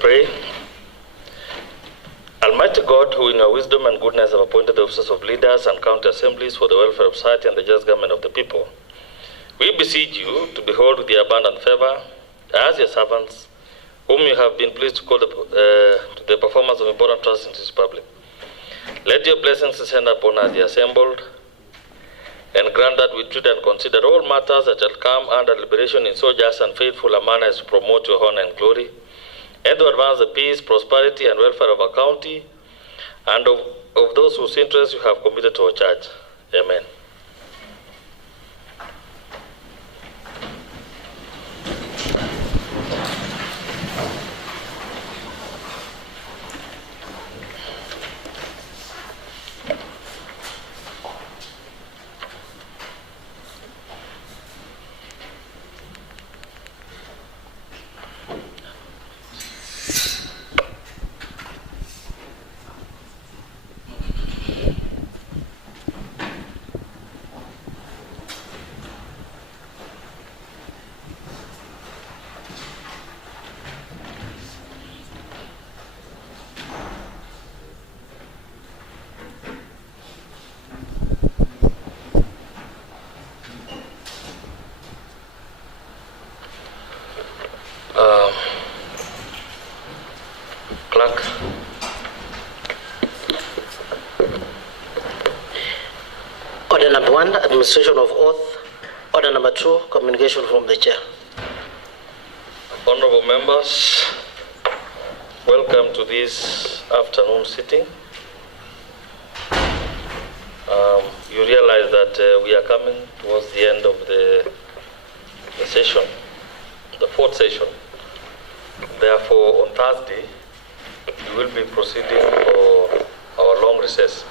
pray. Almighty God, who in your wisdom and goodness have appointed the officers of leaders and county assemblies for the welfare of society and the just government of the people, we beseech you to behold with your abundant favor as your servants, whom you have been pleased to call to the performance of important trusts in this public. Let your blessings descend upon us, the assembled, and grant that we treat and consider all matters that shall come under deliberation in so just and faithful a manner as to promote your honor and glory, and to advance the peace, prosperity, and welfare of our county, and of those whose interests you have committed to our church. Amen. Clerk. Order number 1, administration of oath. Order number 2, communication from the chair. Honorable members, welcome to this afternoon sitting. You realize that we are coming towards the end of the session, the 4th session. Therefore, on Thursday, we will be proceeding for our long recess.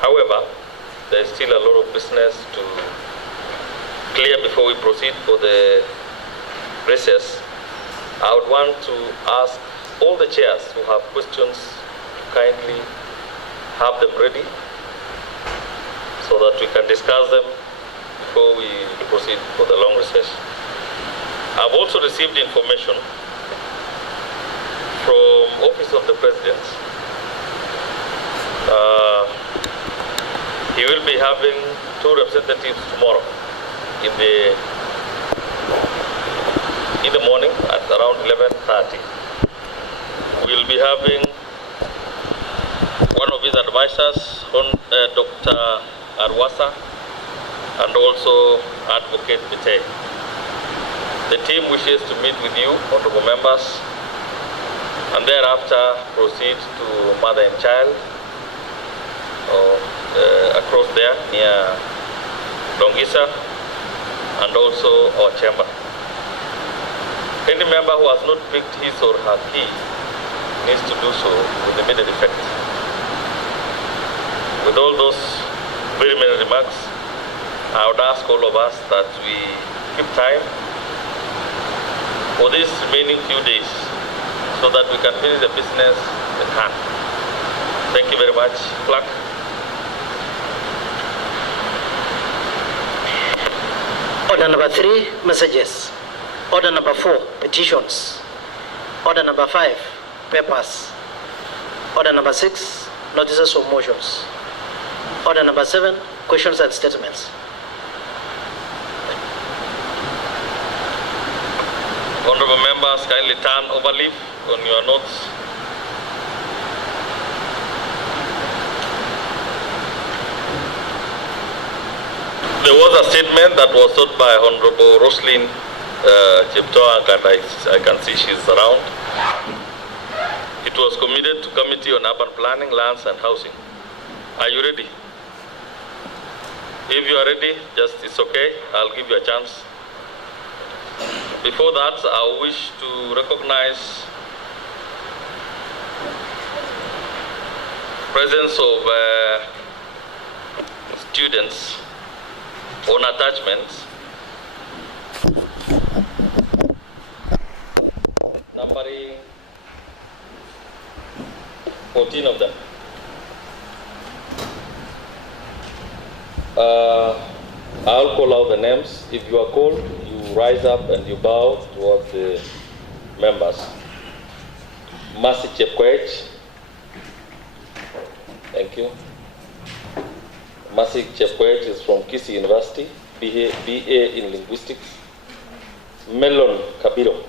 However, there is still a lot of business to clear before we proceed for the recess. I would want to ask all the chairs who have questions to kindly have them ready so that we can discuss them before we proceed for the long recess. I've also received information from Office of the President. He will be having 2 representatives tomorrow in the morning at around 11:30. We'll be having one of his advisors, Dr. Arwasa, and also Advocate Bite. The team wishes to meet with you, honorable members, and thereafter proceed to mother and child across there near Longisa, and also our chamber. Any member who has not picked his or her key needs to do so with immediate effect. With all those very many remarks, I would ask all of us that we keep time for these remaining few days so that we can finish the business at hand. Thank you very much. Clerk. Order number 3, messages. Order number 4, petitions. Order number 5, papers. Order number 6, notices of motions. Order number 7, questions and statements. Honorable members, kindly turn over leaf on your notes. There was a statement that was sought by Honorable Roslyn Cheptoak, and I can see she's around. It was committed to Committee on Urban Planning, Lands and Housing. Are you ready? If you are ready, it's okay. I'll give you a chance. Before that, I wish to recognize presence of students on attachments, numbering 14 of them. I'll call out the names. If you are called, you rise up and you bow towards the members. Mercy Chepkoech. Thank you. Mercy Chepkoech is from Kisii University, BA in Linguistics. Melon Kabiro.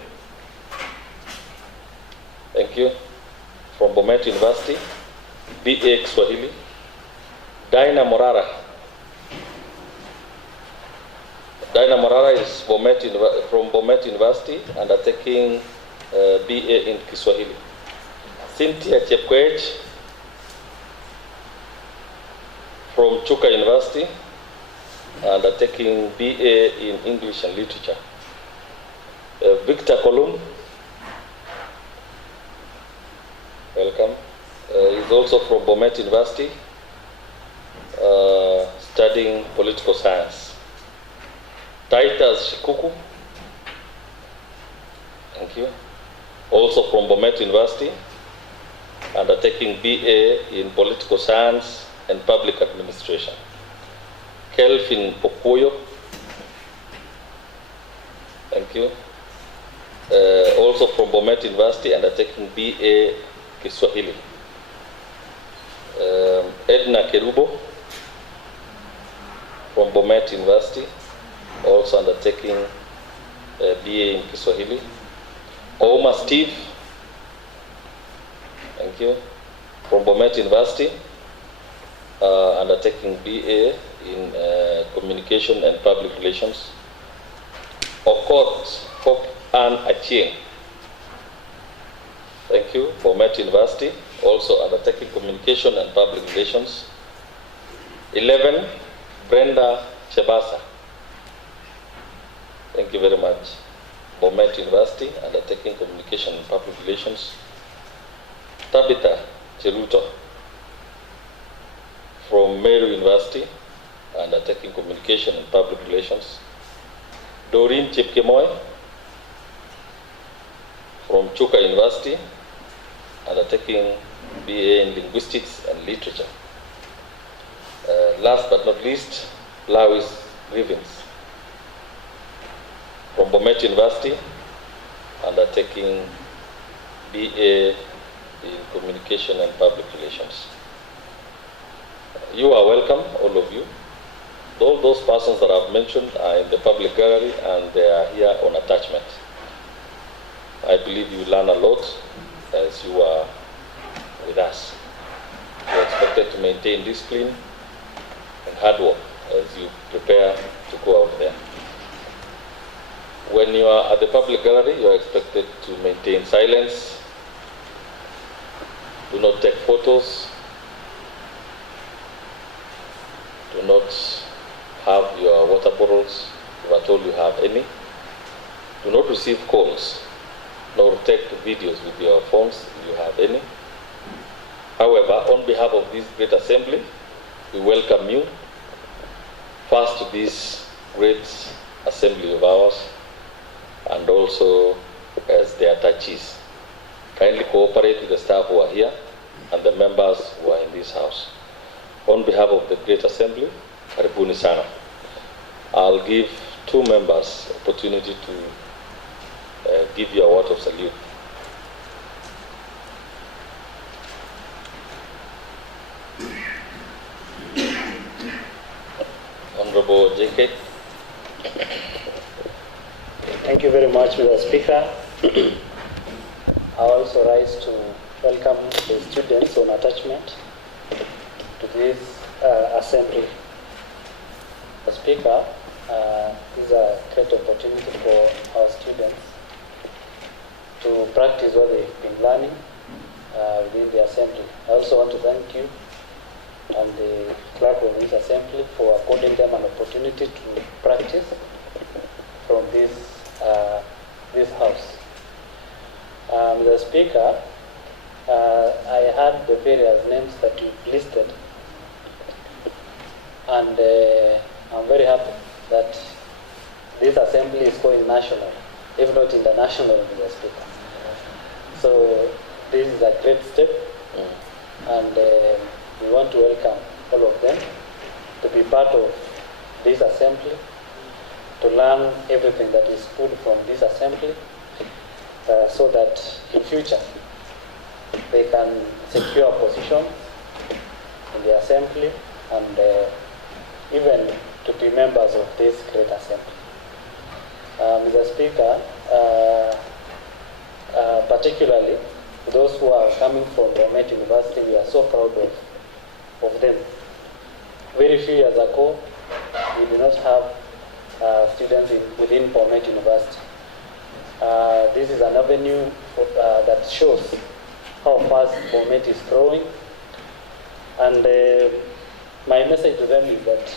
Thank you. From Bomet University, BA Swahili. Dinah Morara. Dinah Morara is from Bomet University, undertaking BA in Kiswahili. Cynthia Chepkoech from Chuka University, undertaking BA in English and Literature. Victor Kolum, welcome. He's also from Bomet University, studying political science. Titus Shikuku, thank you. Also from Bomet University, undertaking BA in political science and public administration. Kelvin Okoyo, thank you. Also from Bomet University, undertaking BA Kiswahili. Edna Kerubo from Bomet University, also undertaking BA in Kiswahili. Oma Steve, thank you, from Bomet University, undertaking BA in Communication and Public Relations. Okot Hope Ann Achieng, thank you, Bomet University, also undertaking Communication and Public Relations. 11, Brenda Chebasa, thank you very much, Bomet University, undertaking Communication and Public Relations. Tabitha Cheruto from Meru University, undertaking Communication and Public Relations. Doreen Chepkemoy from Chuka University, undertaking BA in Linguistics and Literature. Last but not least, Lawis Grievins from Bomet University, undertaking BA in Communication and Public Relations. You are welcome, all of you. All those persons that I've mentioned are in the public gallery and they are here on attachment. I believe you learn a lot as you are with us. You are expected to maintain discipline and hard work as you prepare to go out there. When you are at the public gallery, you are expected to maintain silence. Do not take photos. Do not have your water bottles, if at all you have any. Do not receive calls, nor take videos with your phones if you have any. However, on behalf of this great assembly, we welcome you first to this great assembly of ours, and also as the attachees. Kindly cooperate with the staff who are here and the members who are in this house. On behalf of the great assembly, karibuni sana. I'll give two members opportunity to give you a word of salute. Honorable JK. Thank you very much, Mr. Speaker. I also rise to welcome the students on attachment to this assembly. Mr. Speaker, this is a great opportunity for our students to practice what they've been learning within the assembly. I also want to thank you and the clerk of this assembly for according them an opportunity to practice from this house. Mr. Speaker, I heard the various names that you've listed, and I'm very happy that this assembly is going national, if not international, Mr. Speaker. So this is a great step, and we want to welcome all of them to be part of this assembly, to learn everything that is good from this assembly, so that in future they can secure positions in the assembly and even to be members of this great assembly. Mr. Speaker, particularly those who are coming from Bomet University, we are so proud of them. Very few years ago, we did not have students within Bomet University. This is an avenue that shows how fast Bomet is growing. And my message to them is that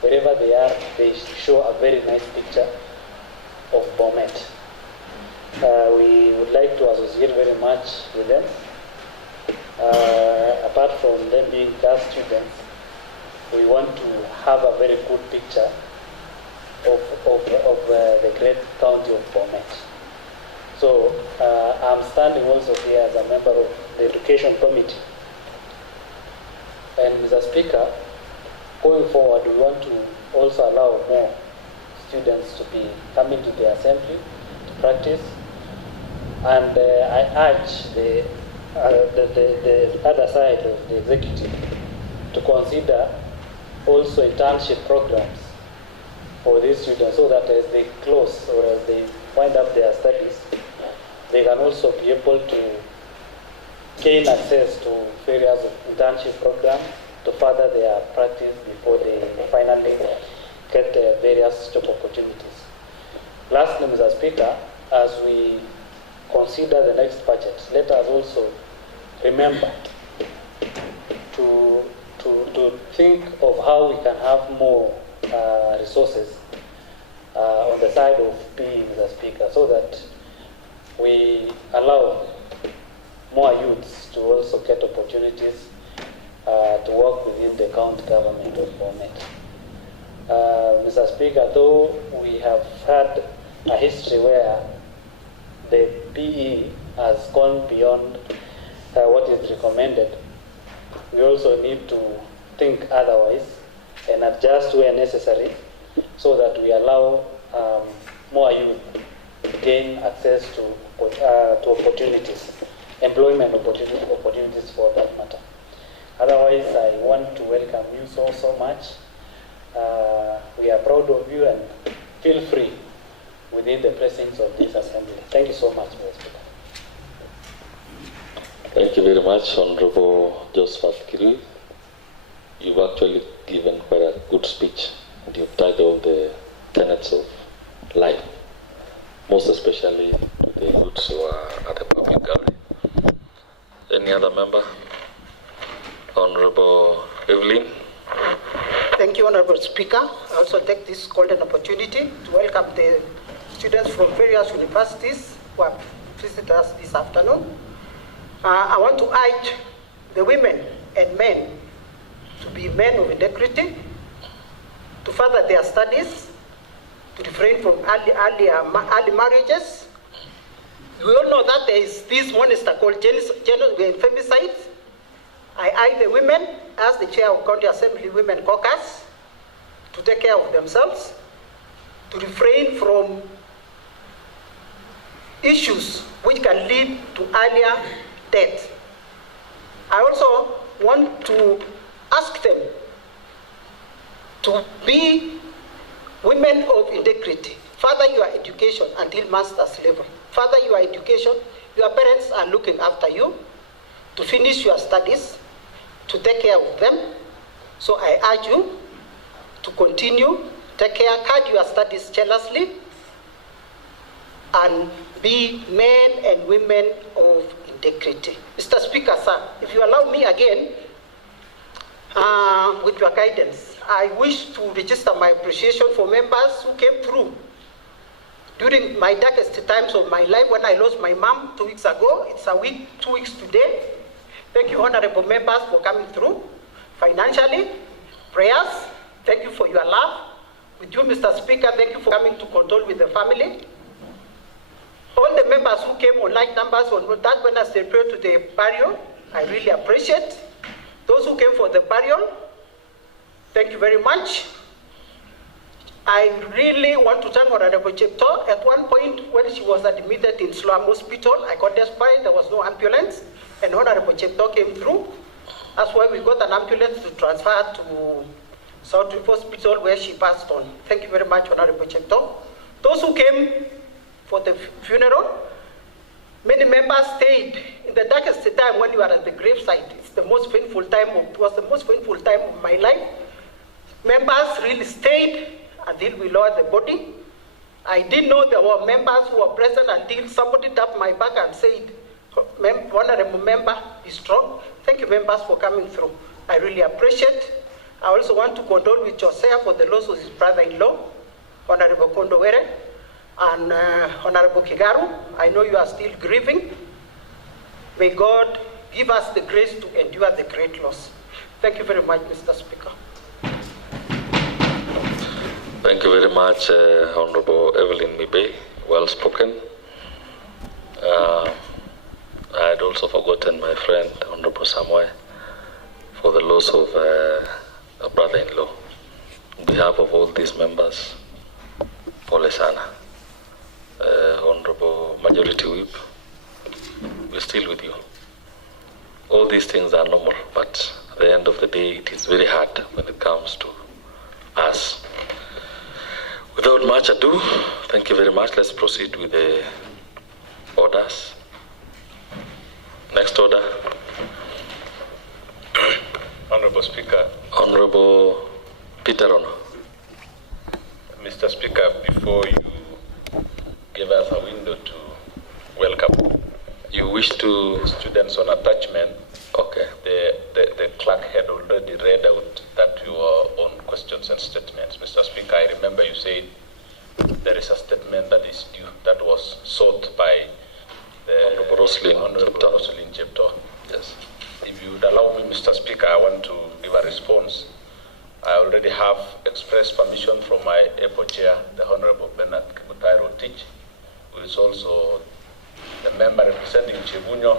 wherever they are, they show a very nice picture of Bomet. We would like to associate very much with them. Apart from them being class students, we want to have a very good picture of the great county of Bomet. So I'm standing also here as a member of the Education Committee. And Mr. Speaker, going forward, we want to also allow more students to be coming to the assembly to practice. And I urge the other side of the executive to consider also internship programs for these students, so that as they close or as they wind up their studies, they can also be able to gain access to various internship programs to further their practice before they finally get various job opportunities. Lastly, Mr. Speaker, as we consider the next budget, let us also remember to think of how we can have more resources on the side of PE, Mr. Speaker, so that we allow more youths to also get opportunities to work within the county government of Bomet. Mr. Speaker, though we have had a history where the PE has gone beyond what is recommended, we also need to think otherwise and adjust where necessary, so that we allow more youth to gain access to opportunities, employment opportunities for that matter. Otherwise, I want to welcome you so much. We are proud of you, and feel free within the presence of this assembly. Thank you so much, Mr. Speaker. Thank you very much, Honorable Josephat Kirui. You've actually given quite a good speech, and you've titled the tenets of life, most especially to the youths who are at the public gallery. Any other member? Honorable Evelyn. Thank you, Honorable Speaker. I also take this golden opportunity to welcome the students from various universities who have visited us this afternoon. I want to urge the women and men to be men of integrity, to further their studies, to refrain from early marriages. We all know that there is this monster called femicide. I urge the women, as the chair of County Assembly Women Caucus, to take care of themselves, to refrain from issues which can lead to earlier death. I also want to ask them to be women of integrity. Further your education until master's level. Further your education. Your parents are looking after you to finish your studies, to take care of them. So I urge you to continue, take care, guard your studies jealously, and be men and women of integrity. Mr. Speaker, sir, if you allow me again, with your guidance, I wish to register my appreciation for members who came through during my darkest times of my life when I lost my mom 2 weeks ago. It's a week, 2 weeks today. Thank you, honorable members, for coming through financially, prayers. Thank you for your love. With you, Mr. Speaker, thank you for coming to condole with the family. All the members who came on like numbers on that Wednesday prayer to the burial, I really appreciate. Those who came for the burial, thank you very much. I really want to thank Honorable Chepto. At one point, when she was admitted in Sloan Hospital, I got desperate, there was no ambulance, and Honorable Chepto came through. That's why we got an ambulance to transfer her to South River Hospital, where she passed on. Thank you very much, Honorable Chepto. Those who came for the funeral, many members stayed in the darkest time when you are at the graveside. It's the most painful time, it was the most painful time of my life. Members really stayed until we lowered the body. I didn't know there were members who were present until somebody tapped my back and said, Honorable member, be strong. Thank you, members, for coming through. I really appreciate. I also want to condole with Josiah for the loss of his brother-in-law, Honorable Kondowere, and Honorable Kigaru. I know you are still grieving. May God give us the grace to endure the great loss. Thank you very much, Mr. Speaker. Thank you very much, Honorable Evelyn Mibe. Well spoken. I had also forgotten my friend, Honorable Samuel, for the loss of a brother-in-law. On behalf of all these members, Pole Sana. Honorable Majority Whip, we're still with you. All these things are normal, but at the end of the day, it is very hard when it comes to us. Without much ado, thank you very much. Let's proceed with the orders. Next order. Honorable Speaker. Honorable Peter Ono. Mr. Speaker, before you give us a window to welcome, you wish to... students on attachment. Okay. The clerk had already read out that you are on questions and statements. Mr. Speaker, I remember you said there is a statement that is due, that was sought by the Honorable Roslyn Chepto. Yes. If you would allow me, Mr. Speaker, I want to give a response. I already have expressed permission from my APO chair, the Honorable Bernard Kibutai Rotich, who is also the member representing Chibunyo,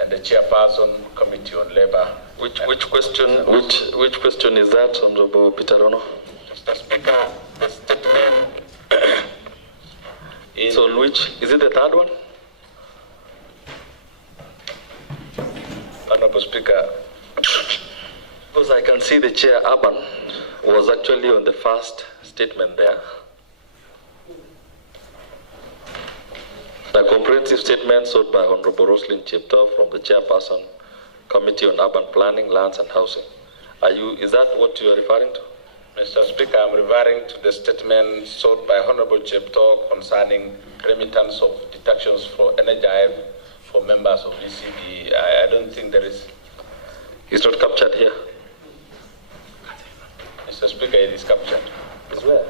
and the chairperson, Committee on Labor. Which question is that, Honorable Peter Ono? Mr. Speaker, the statement is on which? Is it the third one? Honorable Speaker. Because I can see the chair, Urban, was actually on the first statement there. The comprehensive statement sought by Honorable Roslyn Chepto from the chairperson, Committee on Urban Planning, Lands and Housing. Is that what you are referring to? Mr. Speaker, I'm referring to the statement sought by Honorable Chepto concerning remittance of deductions for NHIF for members of ECD. I don't think there is... It's not captured here. Mr. Speaker, it is captured. It's where?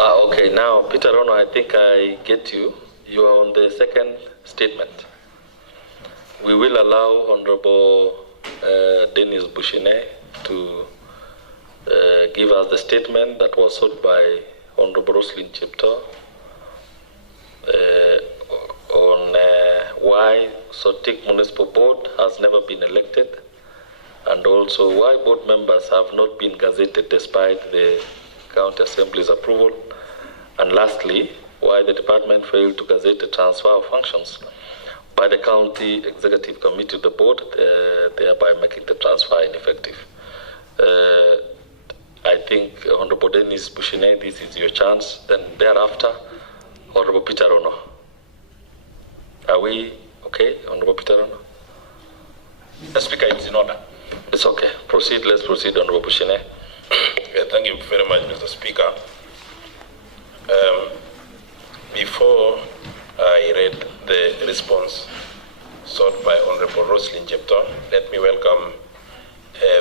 Okay, now, Peter Ono, I think I get you. You are on the second statement. We will allow Honorable Dennis Bushine to give us the statement that was sought by Honorable Roslyn Chepto on why Sotik Municipal Board has never been elected, and also why board members have not been gazetted despite the County Assembly's approval, and lastly, why the department failed to gazette the transfer of functions by the County Executive Committee of the board, thereby making the transfer ineffective. I think, Honorable Dennis Bushine, this is your chance. Then thereafter, Honorable Peter Ono. Are we okay, Honorable Peter Ono? The Speaker, it is in order. It's okay. Proceed. Let's proceed, Honorable Bushine. Yeah, thank you very much, Mr. Speaker. Before I read the response sought by Honorable Roslyn Chepto, let me welcome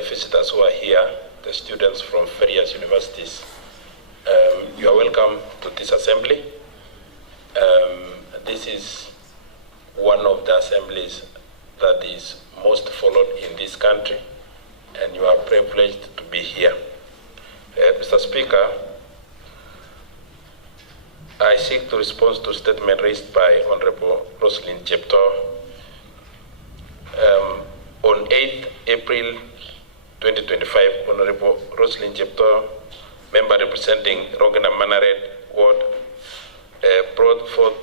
visitors who are here, the students from various universities. You are welcome to this assembly. This is one of the assemblies that is most followed in this country, and you are privileged to be here. Mr. Speaker, I seek to respond to a statement raised by Honorable Roslyn Chepto On 8th April 2025, Honorable Roslyn Chepto, member representing Rongena Manaret Ward, brought forth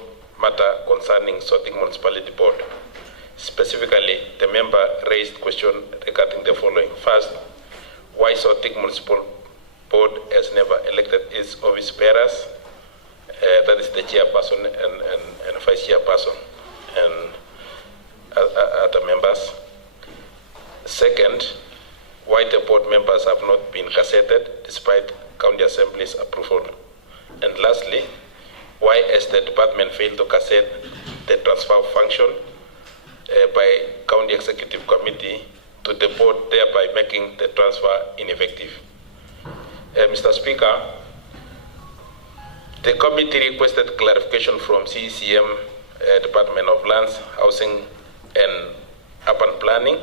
matter concerning Sotik Municipality Board. Specifically, the member raised question regarding the following. First, why Sotik Municipal Board has never elected its office bearers, that is the chairperson and vice chairperson, and other members. Second, why the board members have not been gazetted despite County Assembly's approval. And lastly, why has the department failed to gazette the transfer function by County Executive Committee to the board, thereby making the transfer ineffective. Mr. Speaker, the committee requested clarification from CECM, Department of Lands, Housing and Urban Planning,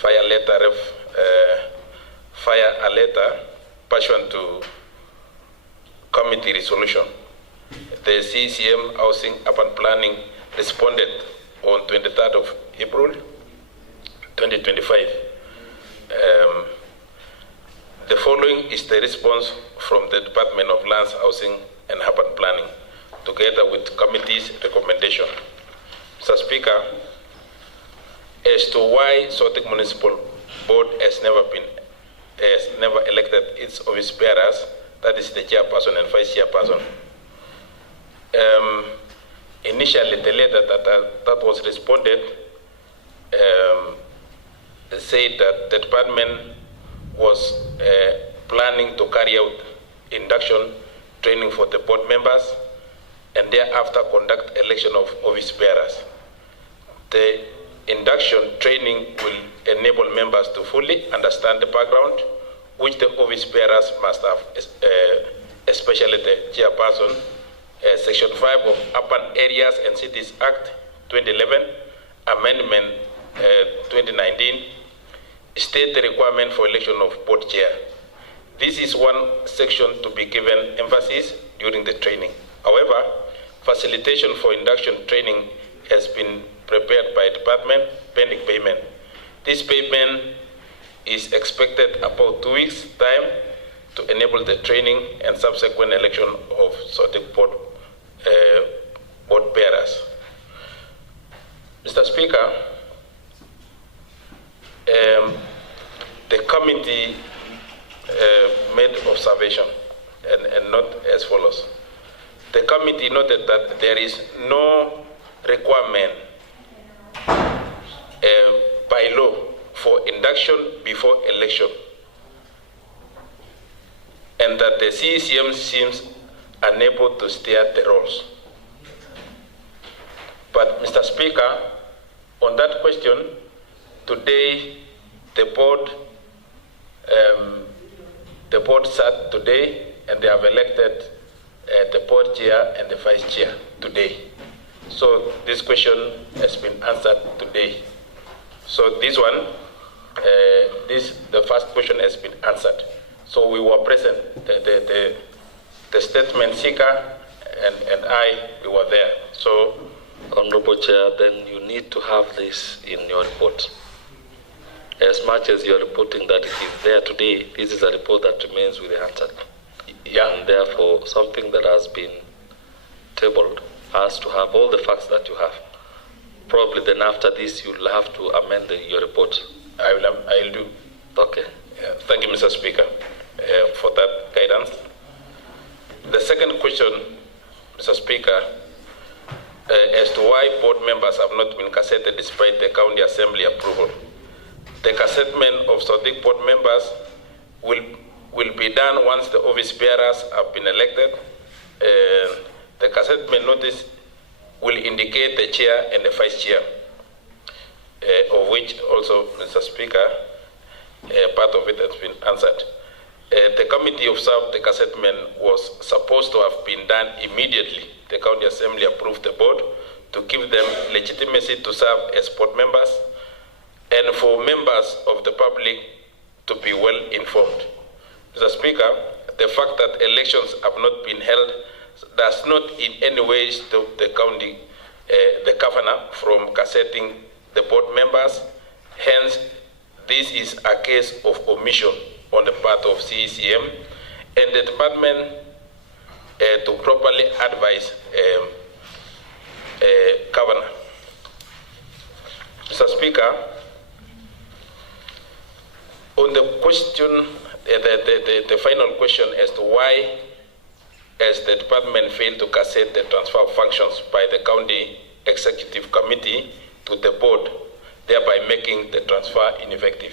via a letter pursuant to committee resolution. The CECM Housing Urban Planning responded on 23rd of April 2025. The following is the response from the Department of Lands, Housing and Urban Planning, together with committee's recommendation. Mr. Speaker, as to why Sotik Municipal Board has never elected its office bearers, that is the chairperson and vice chairperson. Initially, the letter that was responded said that the department was planning to carry out induction training for the board members and thereafter conduct election of office bearers. The induction training will enable members to fully understand the background which the office bearers must have, especially the chairperson. Section 5 of Urban Areas and Cities Act 2011, Amendment 2019, state the requirement for election of board chair. This is one section to be given emphasis during the training. However, facilitation for induction training has been prepared by department pending payment. This payment is expected about 2 weeks' time to enable the training and subsequent election of Sotik board bearers. Mr. Speaker, the committee made observation and not as follows. The committee noted that there is no requirement by law for induction before election, and that the CECM seems unable to steer the roles. But Mr. Speaker, on that question, today the board sat today and they have elected the board chair and the vice chair today. So this question has been answered today. So this one, the first question has been answered. So we were present, the statement seeker and I, we were there. So, Honorable Chair, then you need to have this in your report. As much as you're reporting that it is there today, this is a report that remains with the answer. yeah, And therefore, something that has been tabled has to have all the facts that you have. Probably then after this, you'll have to amend your report. I'll do. Okay. Thank you, Mr. Speaker, for that guidance. The second question, Mr. Speaker, as to why board members have not been gazetted despite the County Assembly approval. The gazettement of Sotik board members will be done once the office bearers have been elected. The gazettement notice will indicate the chair and the vice chair, of which also, Mr. Speaker, part of it has been answered. The committee observed the gazettement was supposed to have been done immediately. The County Assembly approved the board to give them legitimacy to serve as board members and for members of the public to be well informed. Mr. Speaker, the fact that elections have not been held does not in any way stop the county, the governor, from gazetting the board members. Hence, this is a case of omission on the part of CECM, and the department to properly advise governor. Mr. Speaker, on the question, the final question as to why has the department failed to cassette the transfer of functions by the county executive committee to the board, thereby making the transfer ineffective.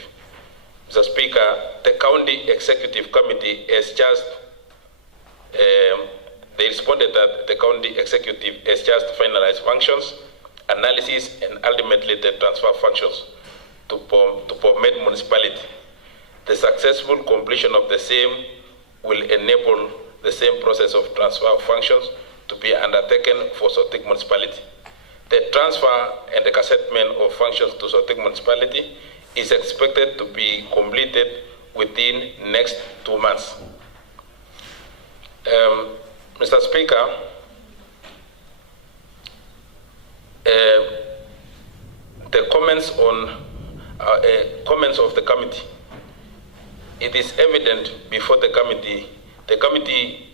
Mr. Speaker, the county executive committee has just, they responded that the county executive has just finalized functions, analysis, and ultimately the transfer functions to Bomet municipality. The successful completion of the same will enable the same process of transfer of functions to be undertaken for Sotik municipality. The transfer and the cassettement of functions to Sotik municipality is expected to be completed within next 2 months. Mr. Speaker, the comments of the committee. It is evident before the committee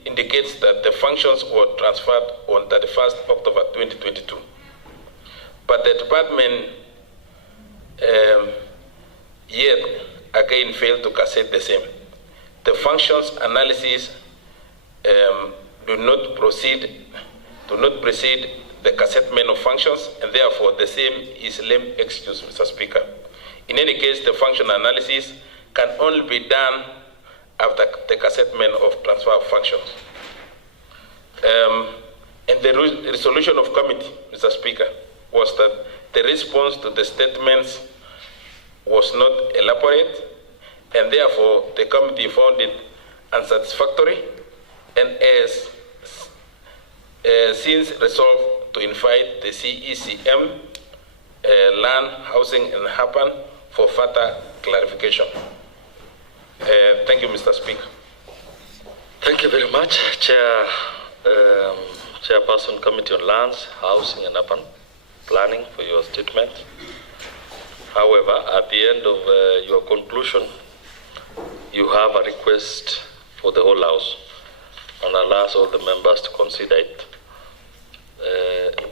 indicates that the functions were transferred on 31st October 2022. But the department yet again failed to cassette the same. The functions analysis do not precede the cassettement of functions, and therefore the same is lame excuse, Mr. Speaker. In any case, the function analysis can only be done after the cassettement of transfer of functions. And the resolution of committee, Mr. Speaker, was that the response to the statements was not elaborate, and therefore the committee found it unsatisfactory, and has since resolved to invite the CECM, Land, Housing and Urban for further clarification. Thank you, Mr. Speaker. Thank you very much, Chairperson, Committee on Lands, Housing and Urban Planning, for your statement. However, at the end of your conclusion, you have a request for the whole House, and I'll ask all the members to consider it.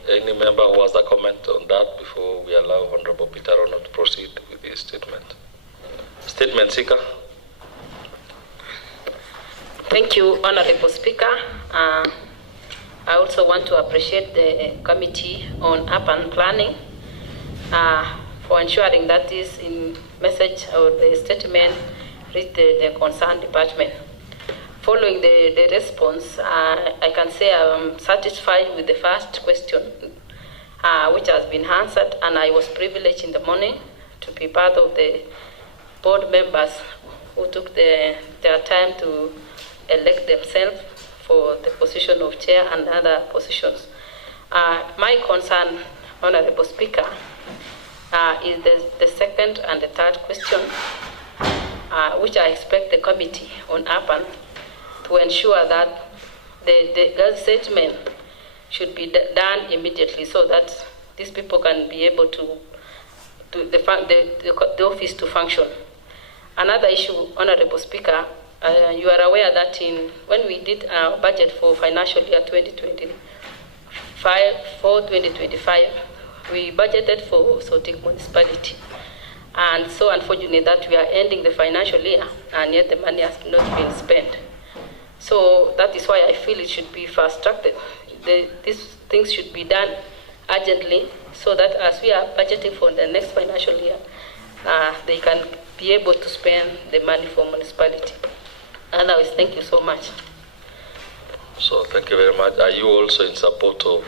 Any member who has a comment on that before we allow Honorable Peter Rono to proceed with his statement? Statement seeker. Thank you, Honorable Speaker. I also want to appreciate the Committee on Urban Planning for ensuring that this message or the statement reach the concerned department. Following the response, I can say I'm satisfied with the first question, which has been answered, and I was privileged in the morning to be part of the board members who took their time to elect themselves for the position of chair and other positions. My concern, Honorable Speaker, is the second and the third question, which I expect the Committee on Urban to ensure that the statement should be done immediately, so that these people can be able to the office to function. Another issue, Honorable Speaker, you are aware that when we did our budget for financial year 2025, we budgeted for Sotik municipality. And so unfortunate that we are ending the financial year and yet the money has not been spent. So that is why I feel it should be fast-tracked. These things should be done urgently, so that as we are budgeting for the next financial year, they can be able to spend the money for municipality. Otherwise, thank you so much. So thank you very much. Are you also in support of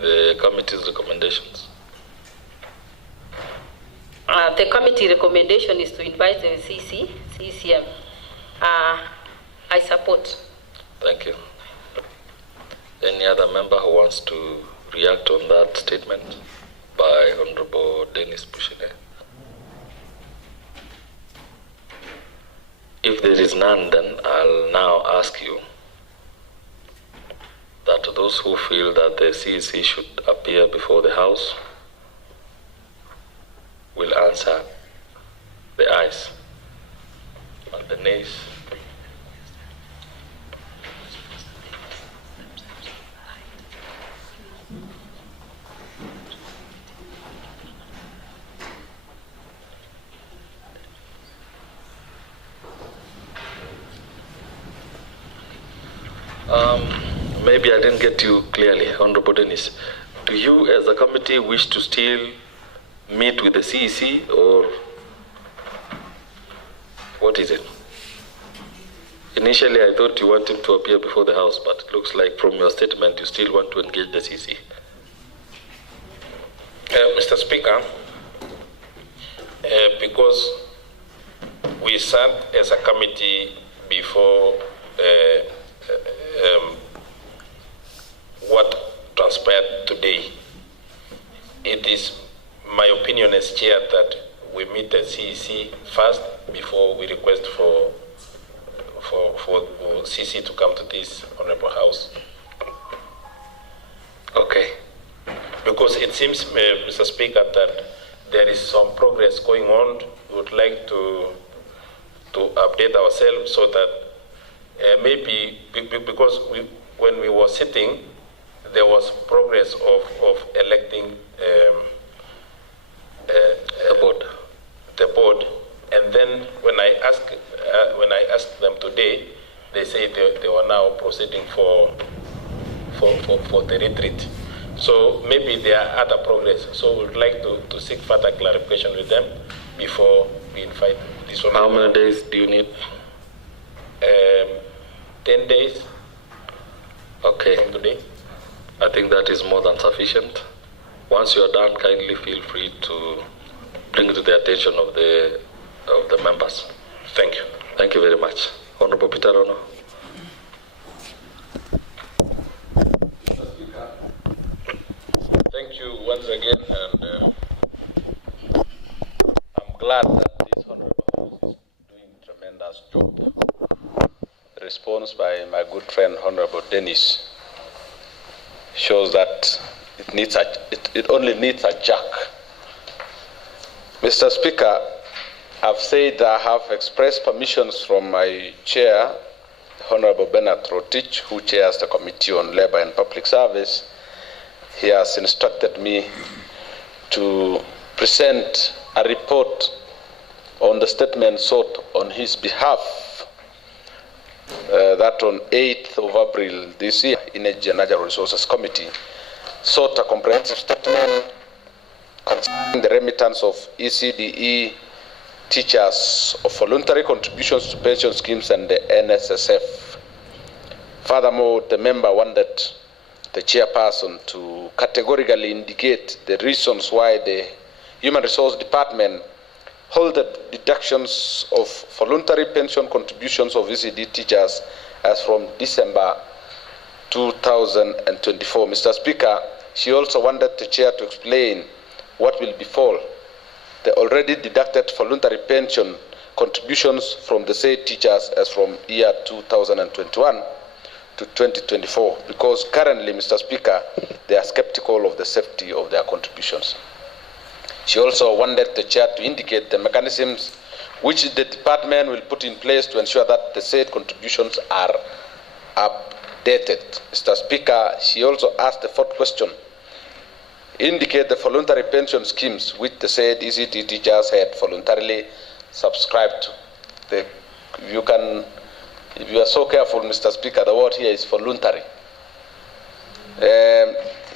the committee's recommendations? The committee recommendation is to invite the CECM. I support. Thank you. Any other member who wants to react on that statement by Honorable Dennis Bushine? If there is none, then I'll now ask you that those who feel that the CEC should appear before the House answer the ayes and the nays. Maybe I didn't get you clearly, Honorable Dennis. Do you, as a committee, wish to still meet with the CEC, or what is it? Initially, I thought you wanted to appear before the House, but it looks like from your statement you still want to engage the CEC. Mr. Speaker, because we sat as a committee before what transpired today, it is my opinion as chair that we meet the CEC first before we request for CEC to come to this Honorable House. Okay. Because it seems, Mr. Speaker, that there is some progress going on. We would like to update ourselves so that maybe because when we were sitting, there was progress of electing the board, and then when I asked them today, they say they were now proceeding for the retreat. So maybe there are other progress. So we would like to seek further clarification with them before we invite this one. How many days do you need? 10 days. Okay. From today. I think that is more than sufficient. Once you are done, kindly feel free to bring it to the attention of the members. Thank you. Thank you very much. Honorable Peter Rono. Thank you once again, and I'm glad that this Honorable House is doing a tremendous job. The response by my good friend Honorable Dennis shows that it only needs a jack. Mr. Speaker, I've said I have expressed permissions from my chair, Honorable Bernard Rotich, who chairs the Committee on Labour and Public Service. He has instructed me to present a report on the statement sought on his behalf, that on 8th of April this year, Energy and Natural Resources Committee sought a comprehensive statement concerning the remittance of ECDE teachers of voluntary contributions to pension schemes and the NSSF. Furthermore, the member wanted the chairperson to categorically indicate the reasons why the Human Resource Department halted deductions of voluntary pension contributions of ECD teachers as from December 2024. Mr. Speaker, she also wanted the chair to explain what will befall the already deducted voluntary pension contributions from the said teachers as from year 2021 to 2024, because currently, Mr. Speaker, they are skeptical of the safety of their contributions. She also wanted the chair to indicate the mechanisms which the department will put in place to ensure that the said contributions are updated. Mr. Speaker, she also asked the fourth question: indicate the voluntary pension schemes which the said ECT teachers had voluntarily subscribed to. If you are so careful, Mr. Speaker, the word here is voluntary.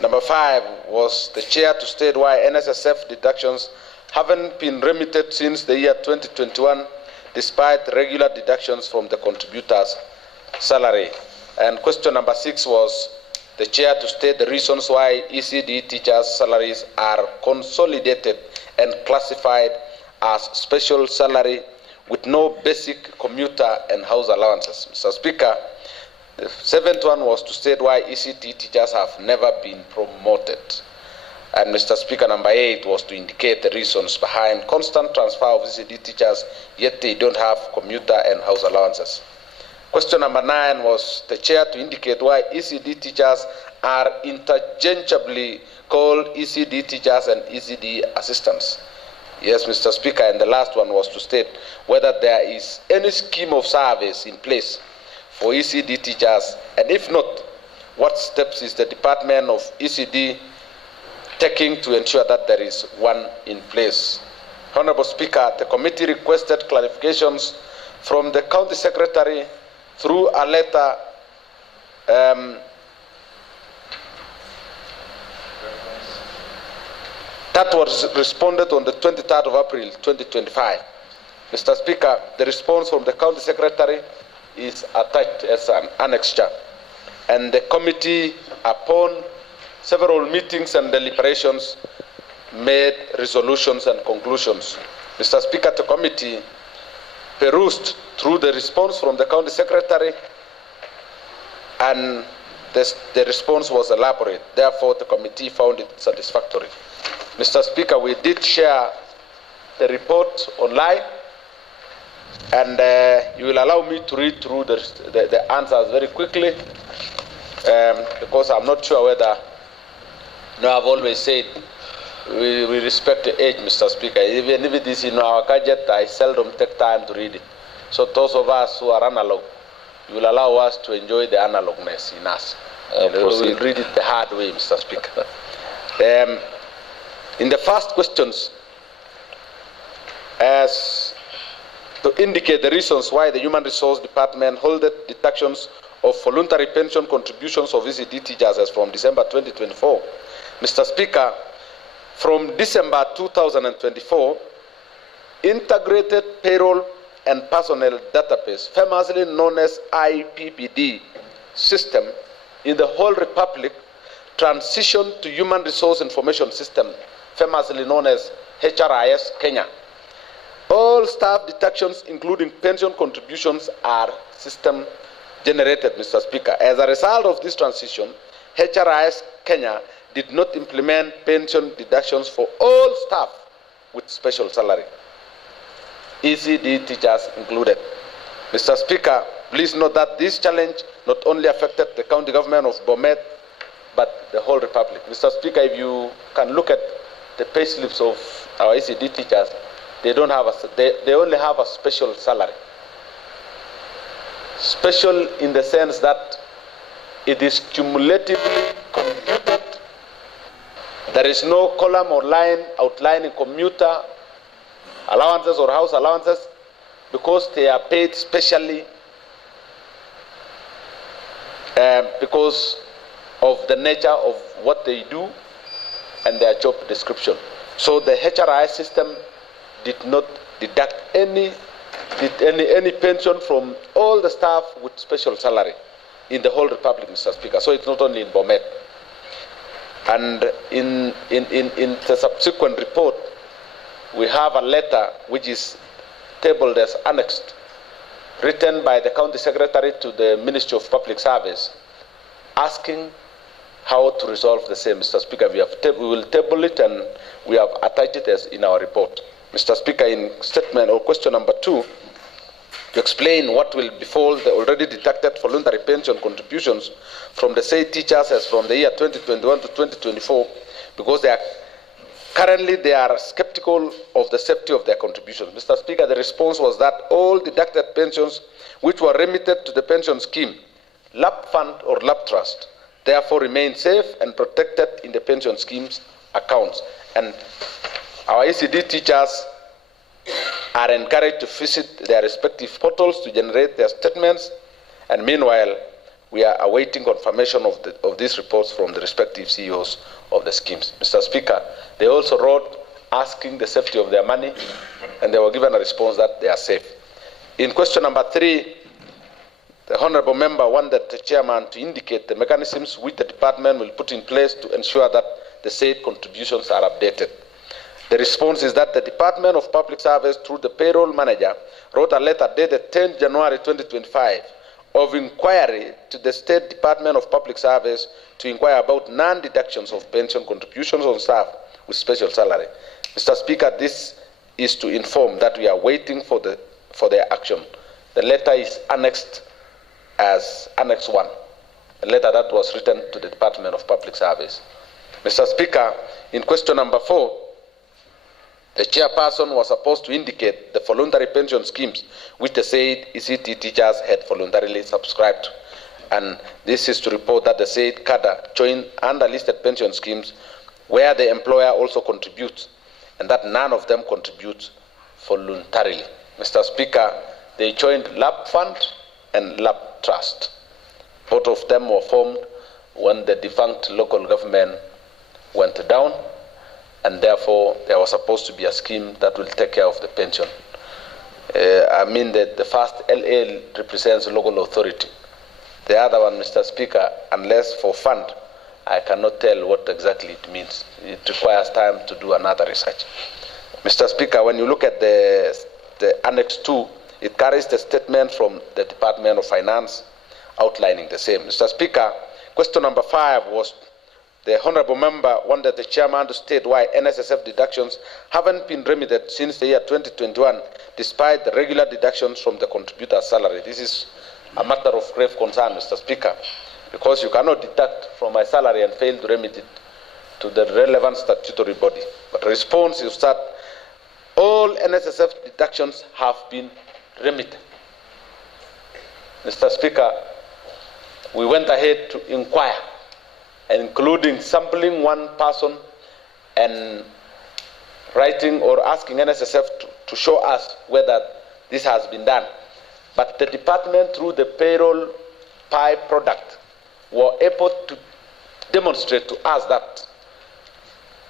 Number 5 was the chair to state why NSSF deductions haven't been remitted since the year 2021, despite regular deductions from the contributor's salary. And question number 6 was the chair to state the reasons why ECD teachers' salaries are consolidated and classified as special salary with no basic commuter and house allowances. Mr. Speaker, the 7th one was to state why ECT teachers have never been promoted. And Mr. Speaker, number 8 was to indicate the reasons behind constant transfer of ECD teachers, yet they don't have commuter and house allowances. Question number 9 was the chair to indicate why ECD teachers are interchangeably called ECD teachers and ECD assistants. Yes, Mr. Speaker, and the last one was to state whether there is any scheme of service in place for ECD teachers, and if not, what steps is the Department of ECD taking to ensure that there is one in place? Honorable Speaker, the committee requested clarifications from the County Secretary through a letter that was responded on the 23rd of April 2025. Mr. Speaker, the response from the County Secretary is attached as an annexure, and the committee, upon several meetings and deliberations, made resolutions and conclusions. Mr. Speaker, the committee perused through the response from the County Secretary, and the response was elaborate. Therefore, the committee found it satisfactory. Mr. Speaker, we did share the report online, and you will allow me to read through the answers very quickly, because I'm not sure whether, I've always said we respect the age, Mr. Speaker. Even if it is in our gadget, I seldom take time to read it. So those of us who are analog, you will allow us to enjoy the analogness in us. We will read it the hard way, Mr. Speaker. In the first questions, as to indicate the reasons why the Human Resource Department halted deductions of voluntary pension contributions of ECD teachers as from December 2024. Mr. Speaker, from December 2024, Integrated Payroll and Personnel Database, famously known as IPPD system, in the whole Republic transitioned to Human Resource Information System, famously known as HRIS Kenya. All staff deductions, including pension contributions, are system generated, Mr. Speaker. As a result of this transition, HRIS Kenya did not implement pension deductions for all staff with special salary, ECD teachers included. Mr. Speaker, please note that this challenge not only affected the county government of Bomet, but the whole Republic. Mr. Speaker, if you can look at the pay slips of our ECD teachers, they only have a special salary. Special in the sense that it is cumulatively computed. There is no column or line outlining commuter allowances or house allowances, because they are paid specially because of the nature of what they do and their job description. So the HRI system did not deduct any pension from all the staff with special salary in the whole Republic, Mr. Speaker. So it's not only in Bomet. And in the subsequent report, we have a letter which is tabled as annexed, written by the County Secretary to the Ministry of Public Service, asking how to resolve the same. Mr. Speaker, we will table it, and we have attached it as in our report. Mr. Speaker, in statement or question number 2, to explain what will befall the already deducted voluntary pension contributions from the said teachers as from the year 2021 to 2024, because currently they are skeptical of the safety of their contributions. Mr. Speaker, the response was that all deducted pensions which were remitted to the pension scheme, LAP fund or LAP trust, therefore remain safe and protected in the pension scheme's accounts. And our ECD teachers are encouraged to visit their respective portals to generate their statements, and meanwhile, we are awaiting confirmation of these reports from the respective CEOs of the schemes. Mr. Speaker, they also wrote asking the safety of their money, and they were given a response that they are safe. In question number 3, the Honourable Member wanted the Chairman to indicate the mechanisms which the Department will put in place to ensure that the said contributions are updated. The response is that the Department of Public Service, through the payroll manager, wrote a letter dated 10 January 2025 of inquiry to the State Department of Public Service to inquire about non-deductions of pension contributions on staff with special salary. Mr. Speaker, this is to inform that we are waiting for their action. The letter is annexed as Annex 1, a letter that was written to the Department of Public Service. Mr. Speaker, in question number 4, The chairperson was supposed to indicate the voluntary pension schemes which the said ECD teachers had voluntarily subscribed to. And this is to report that the said cadre joined unlisted pension schemes where the employer also contributes, and that none of them contributes voluntarily. Mr. Speaker, they joined Lab Fund and Lab Trust. Both of them were formed when the defunct local government went down, and therefore there was supposed to be a scheme that will take care of the pension. I mean that the first LA represents local authority. The other one, Mr. Speaker, unless for fund, I cannot tell what exactly it means. It requires time to do another research. Mr. Speaker, when you look at the Annex 2, it carries the statement from the Department of Finance outlining the same. Mr. Speaker, question number 5 was the Honorable Member wanted the Chairman to state why NSSF deductions haven't been remitted since the year 2021, despite the regular deductions from the contributor's salary. This is a matter of grave concern, Mr. Speaker, because you cannot deduct from my salary and fail to remit it to the relevant statutory body. But the response is that all NSSF deductions have been remitted. Mr. Speaker, we went ahead to inquire, including sampling one person and writing or asking NSSF to show us whether this has been done. But the department, through the payroll pie product, were able to demonstrate to us that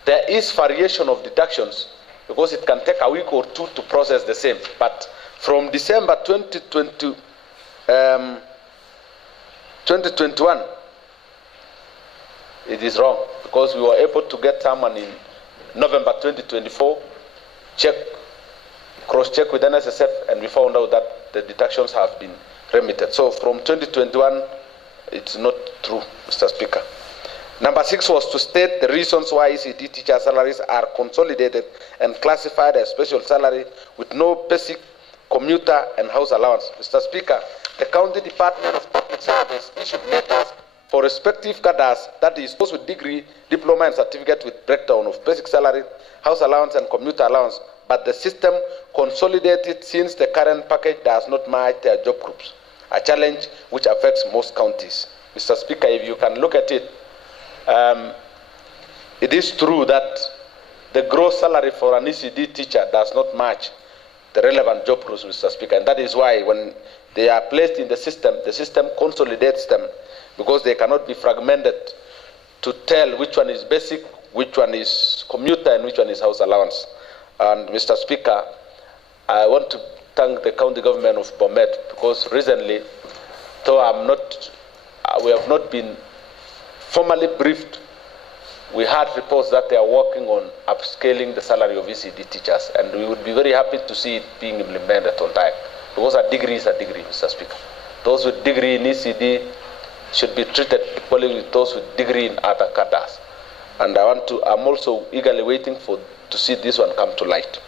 there is variation of deductions because it can take a week or two to process the same. But from December 2021, it is wrong because we were able to get someone in November 2024, cross-check with NSSF, and we found out that the deductions have been remitted. So from 2021, it's not true, Mr. Speaker. Number 6 was to state the reasons why ECD teacher salaries are consolidated and classified as special salary with no basic commuter and house allowance. Mr. Speaker, the County Department of Public Service issued letters for respective cadres, that is, those with degree, diploma, and certificate with breakdown of basic salary, house allowance, and commuter allowance, but the system consolidated since the current package does not match their job groups, a challenge which affects most counties. Mr. Speaker, if you can look at it, it is true that the gross salary for an ECD teacher does not match the relevant job groups, Mr. Speaker, and that is why when they are placed in the system consolidates them because they cannot be fragmented to tell which one is basic, which one is commuter, and which one is house allowance. And Mr. Speaker, I want to thank the county government of Bomet because recently, though we have not been formally briefed, we had reports that they are working on upscaling the salary of ECD teachers, and we would be very happy to see it being implemented on time because a degree is a degree, Mr. Speaker. Those with degree in ECD should be treated equally with those with degree in other cadres. And I'm also eagerly waiting to see this one come to light.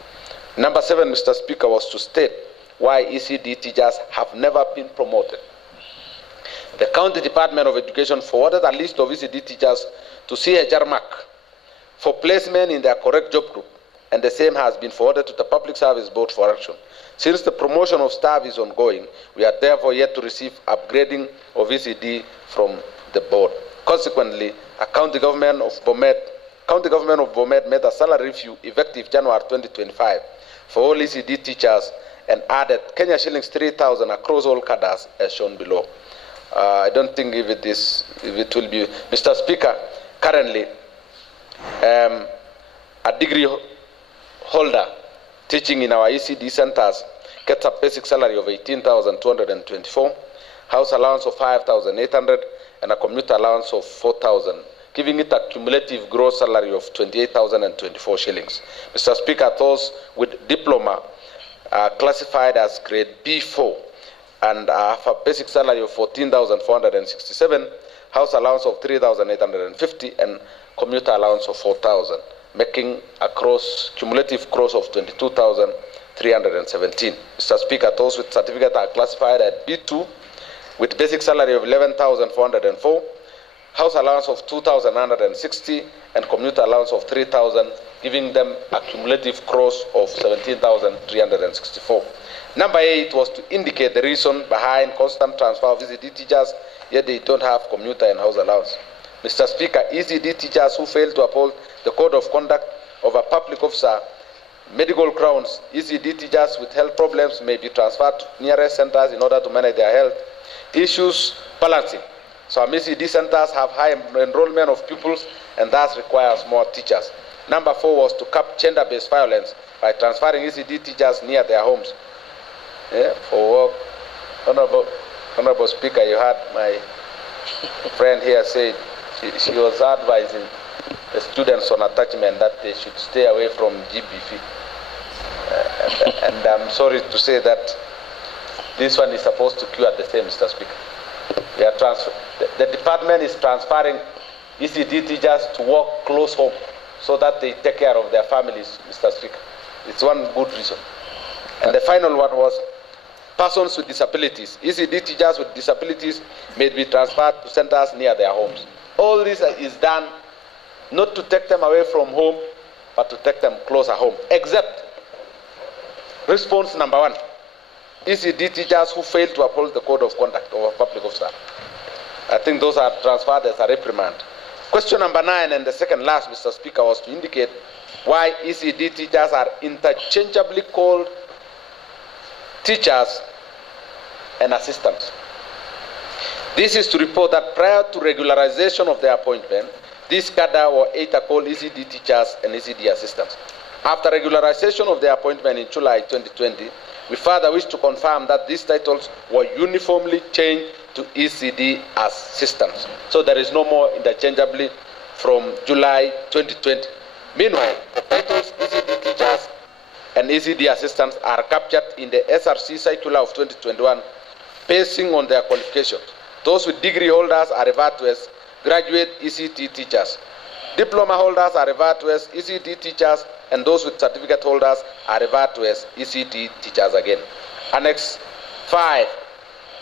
Number 7, Mr. Speaker, was to state why ECD teachers have never been promoted. The County Department of Education forwarded a list of ECD teachers to CHR MAC for placement in their correct job group, and the same has been forwarded to the Public Service Board for action. Since the promotion of staff is ongoing, we are therefore yet to receive upgrading of ECD from the board. Consequently, a county government of Bomet made a salary review effective January 2025 for all ECD teachers and added Kenya shillings 3,000 across all cadres as shown below. I don't think if it will be, Mr. Speaker, currently a degree holder teaching in our ECD centers gets a basic salary of 18,224, house allowance of 5,800, and a commuter allowance of 4,000, giving it a cumulative gross salary of 28,024 shillings. Mr. Speaker, those with diploma are classified as grade B4 and have a basic salary of 14,467, house allowance of 3,850, and commuter allowance of 4,000, making a cumulative gross of 22,317. Mr. Speaker, those with certificate are classified at B2 with basic salary of 11,404, house allowance of 2,960, and commuter allowance of 3,000, giving them a cumulative gross of 17,364. Number 8 was to indicate the reason behind constant transfer of ECD teachers, yet they don't have commuter and house allowance. Mr. Speaker, ECD teachers who fail to uphold the code of conduct of a public officer, medical grounds, ECD teachers with health problems may be transferred to nearest centers in order to manage their health issues balancing. Some ECD centers have high enrollment of pupils and thus requires more teachers. Number 4 was to cap gender-based violence by transferring ECD teachers near their homes. Yeah, for work. Honorable Speaker, you heard my friend here say she was advising the students on attachment that they should stay away from GBV. And I'm sorry to say that this one is supposed to queue at the same, Mr. Speaker. We are the department is transferring ECD teachers to work close home so that they take care of their families, Mr. Speaker. It's one good reason. And the final one was persons with disabilities. ECD teachers with disabilities may be transferred to centers near their homes. All this is done not to take them away from home, but to take them closer home, except response number 1, ECD teachers who fail to uphold the code of conduct of a public officer. I think those are transferred as a reprimand. Question number 9 and the second last, Mr. Speaker, was to indicate why ECD teachers are interchangeably called teachers and assistants. This is to report that prior to regularization of their appointment, these cadre were either called ECD teachers and ECD assistants. After regularization of their appointment in July 2020, we further wish to confirm that these titles were uniformly changed to ECD assistants. So there is no more interchangeably from July 2020. Meanwhile, the titles ECD teachers and ECD assistants are captured in the SRC circular of 2021 basing on their qualifications. Those with degree holders are referred to as graduate ECD teachers. Diploma holders are referred to as ECD teachers, and those with certificate holders are referred to as ECD teachers again. Annex 5,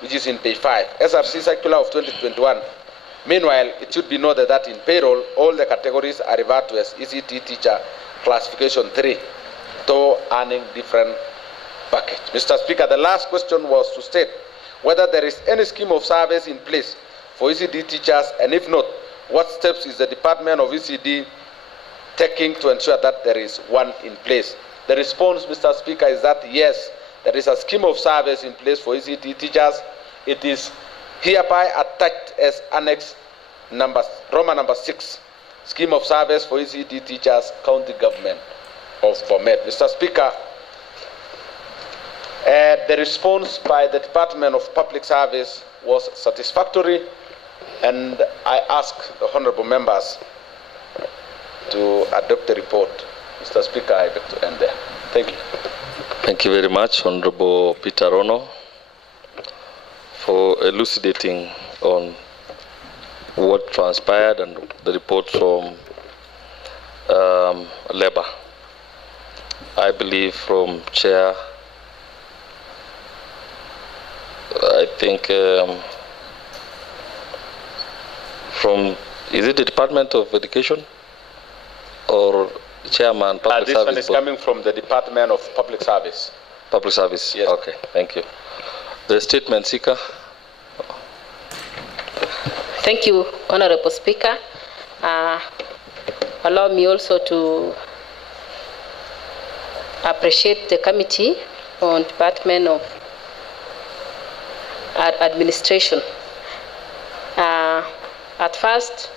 which is in page 5, SRC circular of 2021. Meanwhile, it should be noted that in payroll, all the categories are referred to as ECD teacher classification 3, though earning different package. Mr. Speaker, the last question was to state whether there is any scheme of service in place for ECD teachers, and if not, what steps is the Department of ECD taking to ensure that there is one in place? The response, Mr. Speaker, is that yes, there is a scheme of service in place for ECD teachers. It is hereby attached as Annex Roman number 6, scheme of service for ECD teachers, county government of Bomet. Mr. Speaker, the response by the Department of Public Service was satisfactory, and I ask the honorable members to adopt the report. Mr. Speaker, I beg to end there. Thank you. Thank you very much, Honorable Peter Rono, for elucidating on what transpired and the report from Labour. I believe from Chair, I think from, is it the Department of Education or Chairman Public this Service? This one is coming from the Department of Public Service. Public Service, yes. Okay, thank you. The statement seeker. Thank you, Honorable Speaker. Allow me also to appreciate the Committee on Department of Administration. At first,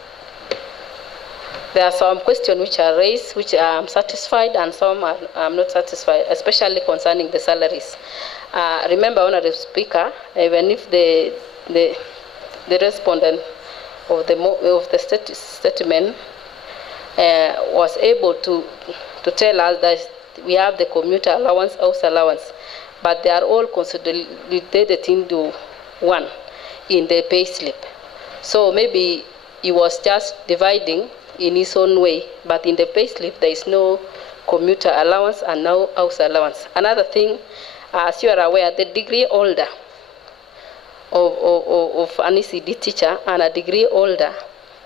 there are some questions which are raised, which I am satisfied, and some I'm not satisfied, especially concerning the salaries. Remember, Honorable Speaker, even if the respondent of the statement was able to tell us that we have the commuter allowance, house allowance, but they are all consolidated into one in the pay slip. So maybe he was just dividing in his own way, but in the pay slip there is no commuter allowance and no house allowance. Another thing, as you are aware, the degree holder of an ECD teacher and a degree holder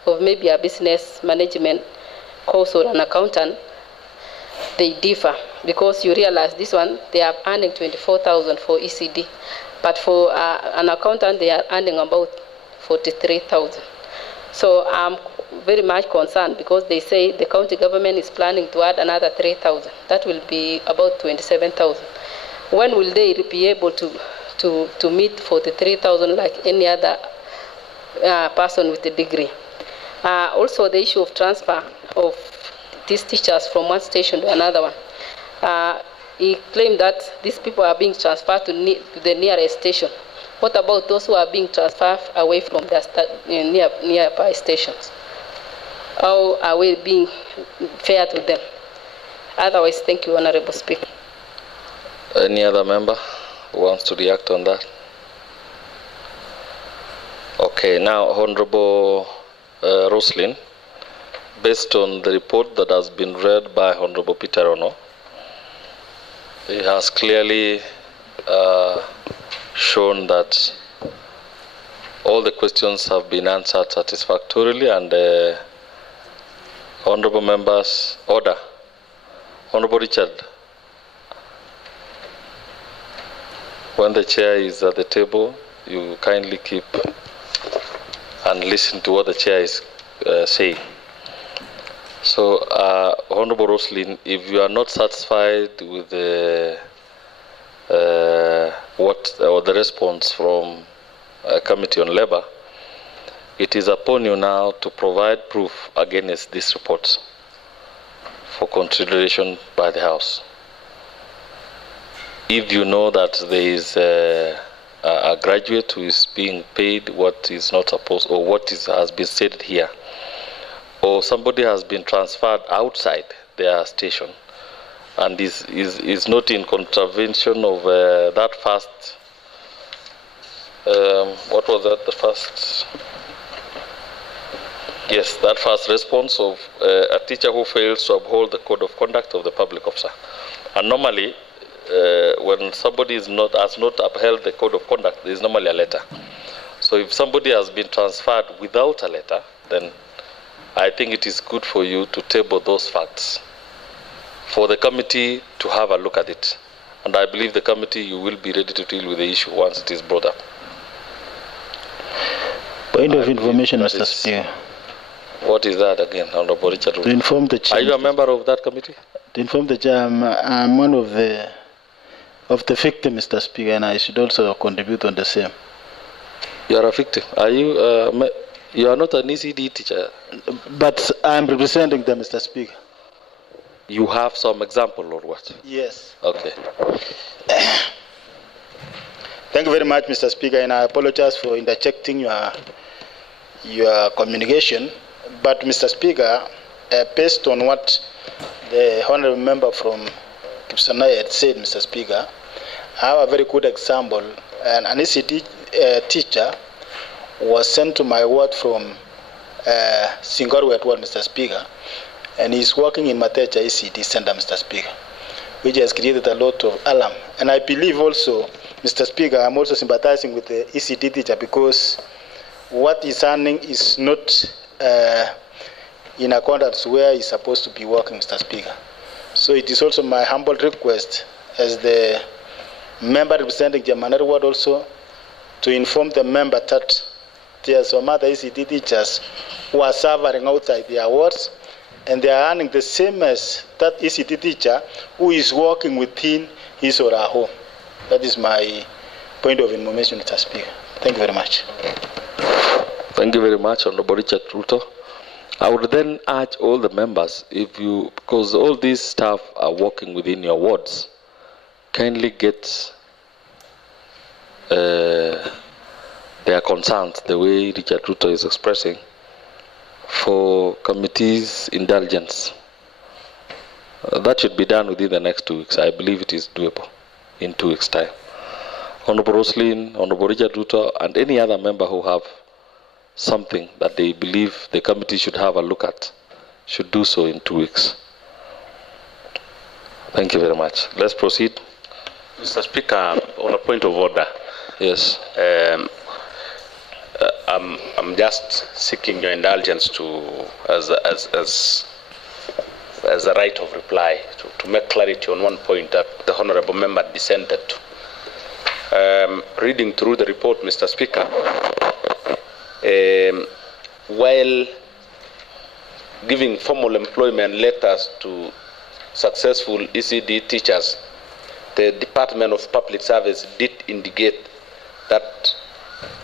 of maybe a business management course or an accountant they differ, because you realize this one, they are earning 24,000 for ECD, but for an accountant, they are earning about 43,000. So I'm very much concerned, because they say the county government is planning to add another 3,000. That will be about 27,000. When will they be able to meet 43,000 like any other person with a degree? Also, the issue of transfer of these teachers from one station to another one. He claimed that these people are being transferred to the nearest station. What about those who are being transferred away from their nearby stations? How are we being fair to them? Otherwise, thank you, Honorable Speaker. Any other member who wants to react on that? Okay, now, Honorable Roslyn, based on the report that has been read by Honorable Peter Ono, he has clearly shown that all the questions have been answered satisfactorily, and honorable members, order. Honorable Richard, when the chair is at the table, you kindly keep and listen to what the chair is saying. So, Honorable Roslyn, if you are not satisfied with the the response from Committee on Labour, it is upon you now to provide proof against this report for consideration by the House. If you know that there is a graduate who is being paid what is not supposed, or what has been stated here, or somebody has been transferred outside their station and is not in contravention of that first, what was that, the first? Yes, that first response of a teacher who fails to uphold the code of conduct of the public officer. And normally, when somebody has not upheld the code of conduct, there is normally a letter. So if somebody has been transferred without a letter, then I think it is good for you to table those facts for the committee to have a look at it. And I believe the committee, you will be ready to deal with the issue once it is brought up. Point of information, Mr. Speaker. What is that again, Honorable Richard? To inform the chair. Are you a member of that committee? To inform the chair, I'm one of the victims, Mr. Speaker, and I should also contribute on the same. You are a victim. Are you? You are not an ECD teacher. But I'm representing them, Mr. Speaker. You have some example or what? Yes. Okay. Thank you very much, Mr. Speaker, and I apologize for interjecting your communication. But, Mr. Speaker, based on what the honorable member from Kipsanai had said, Mr. Speaker, I have a very good example. An ECD teacher was sent to my ward from Singorwe ward, Mr. Speaker, and he's working in Mateja ECD Center, Mr. Speaker, which has created a lot of alarm. And I believe also, Mr. Speaker, I'm also sympathizing with the ECD teacher, because what he's earning is not in accordance where he's supposed to be working, Mr. Speaker. So it is also my humble request as the member representing Jamaner ward also to inform the member that there are some other ECD teachers who are suffering outside their wards, and they are earning the same as that ECD teacher who is working within his or her home. That is my point of information, Mr. Speaker. Thank you very much. Thank you very much, Honorable Richard Ruto. I would then urge all the members, because all these staff are working within your wards, kindly get their concerns, the way Richard Ruto is expressing, for committee's indulgence. That should be done within the next 2 weeks. I believe it is doable in 2 weeks' time. Honorable Roslyn, Honorable Richard Ruto, and any other member who have something that they believe the committee should have a look at should do so in 2 weeks. Thank you very much. Let's proceed. Mr. Speaker, on a point of order. Yes. I'm just seeking your indulgence to, as as a right of reply to make clarity on one point that the honorable member dissented to. Reading through the report, Mr. Speaker, while giving formal employment letters to successful ECD teachers, the Department of Public Service did indicate that,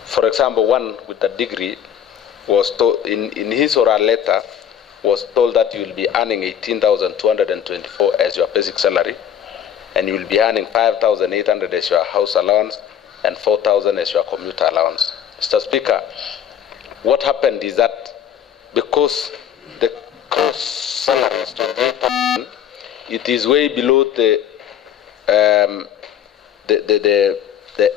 for example, one with a degree was told in his oral letter was told that you will be earning 18,224 as your basic salary, and you will be earning 5,800 as your house allowance and 4,000 as your commuter allowance. Mr. Speaker, what happened is that because the gross salary is 28,000, it is way below the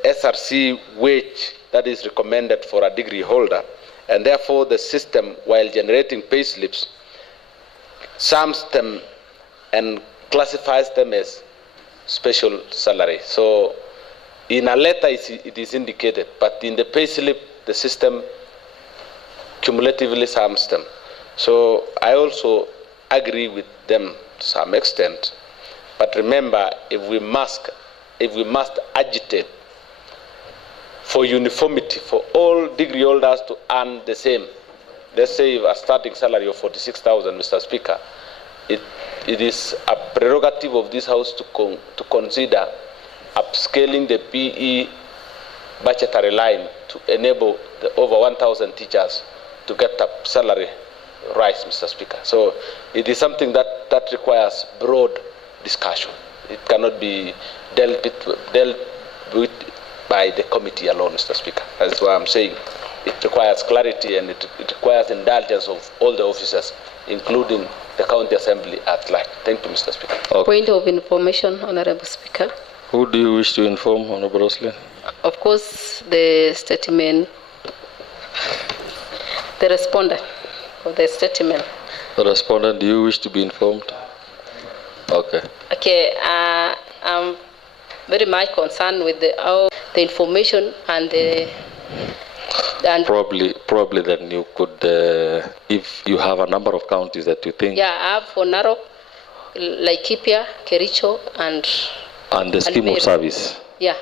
SRC wage that is recommended for a degree holder, and therefore the system, while generating pay slips, sums them and classifies them as special salary. So in a letter it is indicated, but in the pay slip the system cumulatively sums them. So I also agree with them to some extent. But remember, if we must agitate for uniformity, for all degree holders to earn the same, let's say a starting salary of 46,000, Mr. Speaker, it is a prerogative of this House to consider upscaling the PE budgetary line to enable the over 1,000 teachers to get a salary rise, Mr. Speaker. So it is something that requires broad discussion. It cannot be dealt with by the committee alone, Mr. Speaker. That's why I'm saying it requires clarity, and it requires indulgence of all the officers, including the County Assembly at large. Thank you, Mr. Speaker. Okay. Point of information, Honorable Speaker. Who do you wish to inform, Honorable Roslyn? Of course, the statement, the respondent of the statement. The respondent, do you wish to be informed? Okay. Okay, I'm very much concerned with the information and the... Probably then you could, if you have a number of counties that you think... Yeah, I have for Narok, Laikipia, Kericho, and the scheme of service. Yeah.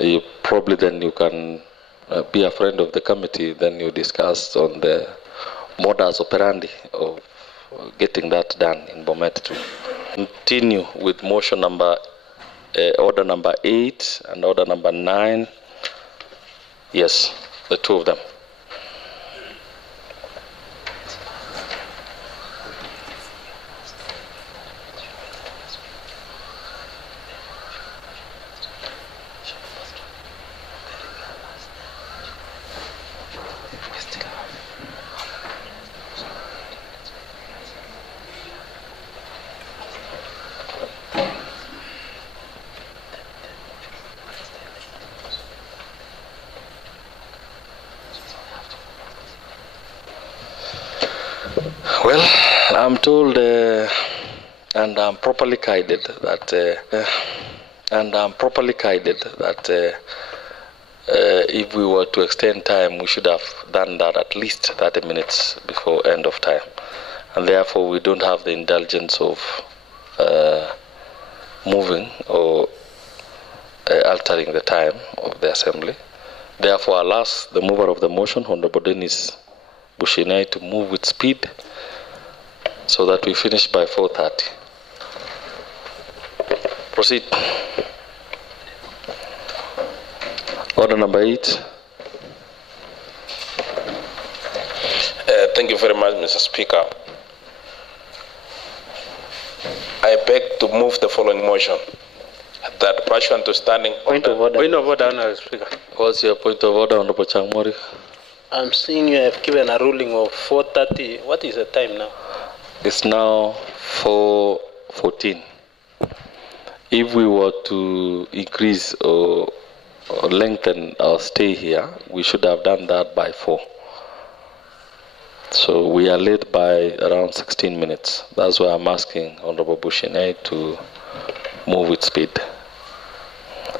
You probably then you can be a friend of the committee, then you discuss on the modus operandi of getting that done in Bomet too. Continue with motion number, order number 8 and order number 9. Yes, the two of them. Well, I'm told, and I'm properly guided that, if we were to extend time, we should have done that at least 30 minutes before end of time, and therefore we don't have the indulgence of moving or altering the time of the assembly. Therefore, I'll ask the mover of the motion, Honorable Dennis Bushinai, to move with speed so that we finish by 4:30. Proceed. Order number 8. Thank you very much, Mr. Speaker. I beg to move the following motion. That pursuant to standing Point of order. Point of order, Honorable Speaker. What's your point of order, Honorable Changmori? I'm seeing you have given a ruling of 4:30. What is the time now? It's now 4:14. If we were to increase or lengthen our stay here, we should have done that by 4. So we are late by around 16 minutes. That's why I'm asking Honorable Bushinai to move with speed.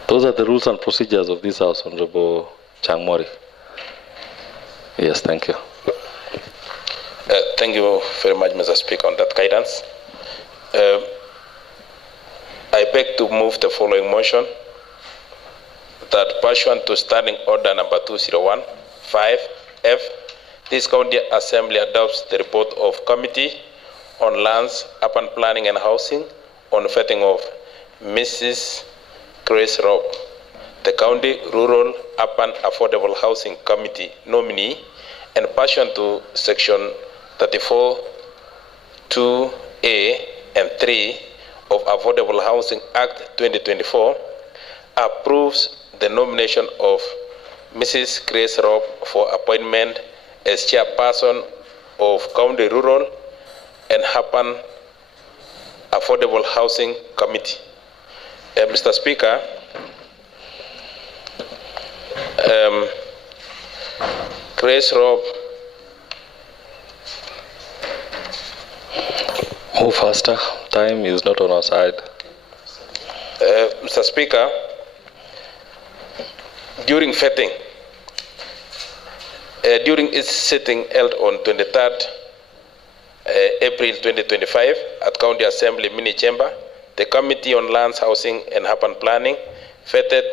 Those are the rules and procedures of this House, Honorable Changmori. Yes, thank you. Thank you very much, Mr. Speaker, on that guidance. I beg to move the following motion, that pursuant to Standing Order number 2015F, this County Assembly adopts the report of Committee on Lands, Urban Planning and Housing on vetting of Mrs. Grace Robb, the County Rural Urban Affordable Housing Committee nominee, and pursuant to Section 34, 2A and 3 of Affordable Housing Act 2024, approves the nomination of Mrs. Grace Robb for appointment as chairperson of County Rural and Urban Affordable Housing Committee. Mr. Speaker, Grace Robb. Move faster. Time is not on our side. Mr. Speaker, during vetting, during its sitting held on 23rd April 2025 at County Assembly Mini Chamber, the Committee on Lands, Housing and Urban Planning vetted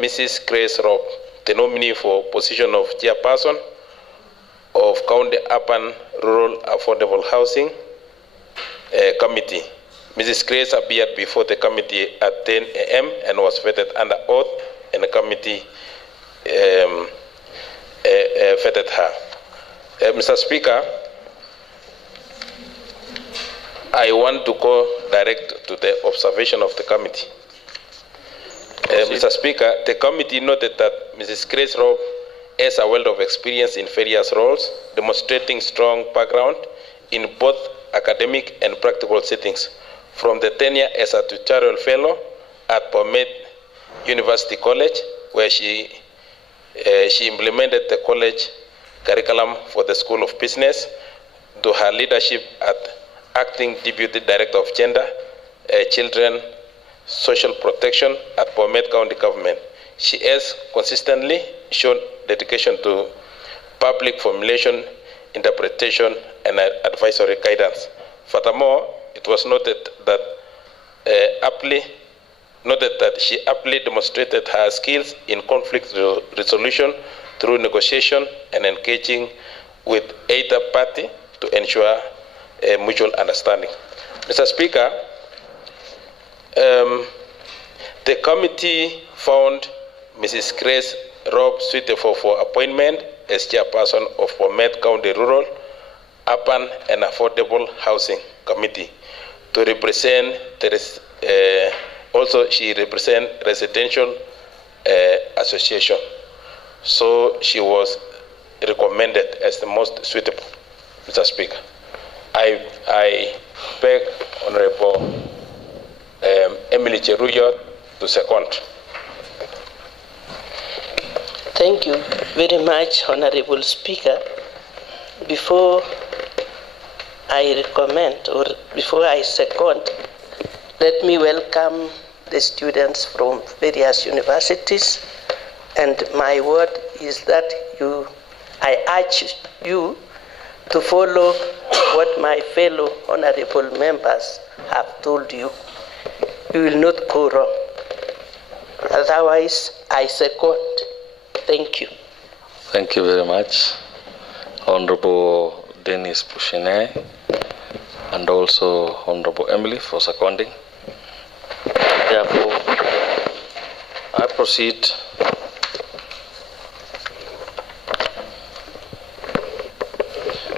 Mrs. Grace Robb, the nominee for position of chairperson of County Urban Rural Affordable Housing Committee. Mrs. Grace appeared before the committee at 10 a.m. and was vetted under oath, and the committee vetted her. Mr. Speaker, I want to go direct to the observation of the committee. Mr. Speaker, the committee noted that Mrs. Grace Robb has a wealth of experience in various roles, demonstrating strong background in both academic and practical settings, from the tenure as a tutorial fellow at Bomet University College, where she implemented the college curriculum for the School of Business, to her leadership at Acting Deputy Director of Gender, Children, Social Protection at Bomet County Government. She has consistently shown dedication to public formulation, interpretation, and advisory guidance. Furthermore, it was noted that she aptly demonstrated her skills in conflict resolution through negotiation and engaging with either party to ensure mutual understanding. Mr. Speaker, the committee found Mrs. Grace Robb suitable for appointment as chairperson of Bomet County Rural, Urban and Affordable Housing Committee to represent also she represents residential association. So she was recommended as the most suitable, Mr. Speaker. I beg Honorable Emily Cheruyot to second. Thank you very much, Honorable Speaker. Before I recommend or before I second, let me welcome the students from various universities, and my word is that I urge you to follow what my fellow honorable members have told you. You will not go wrong. Otherwise, I second. Thank you. Thank you very much, Honorable Dennis Pushine, and also Honorable Emily for seconding. Therefore, I proceed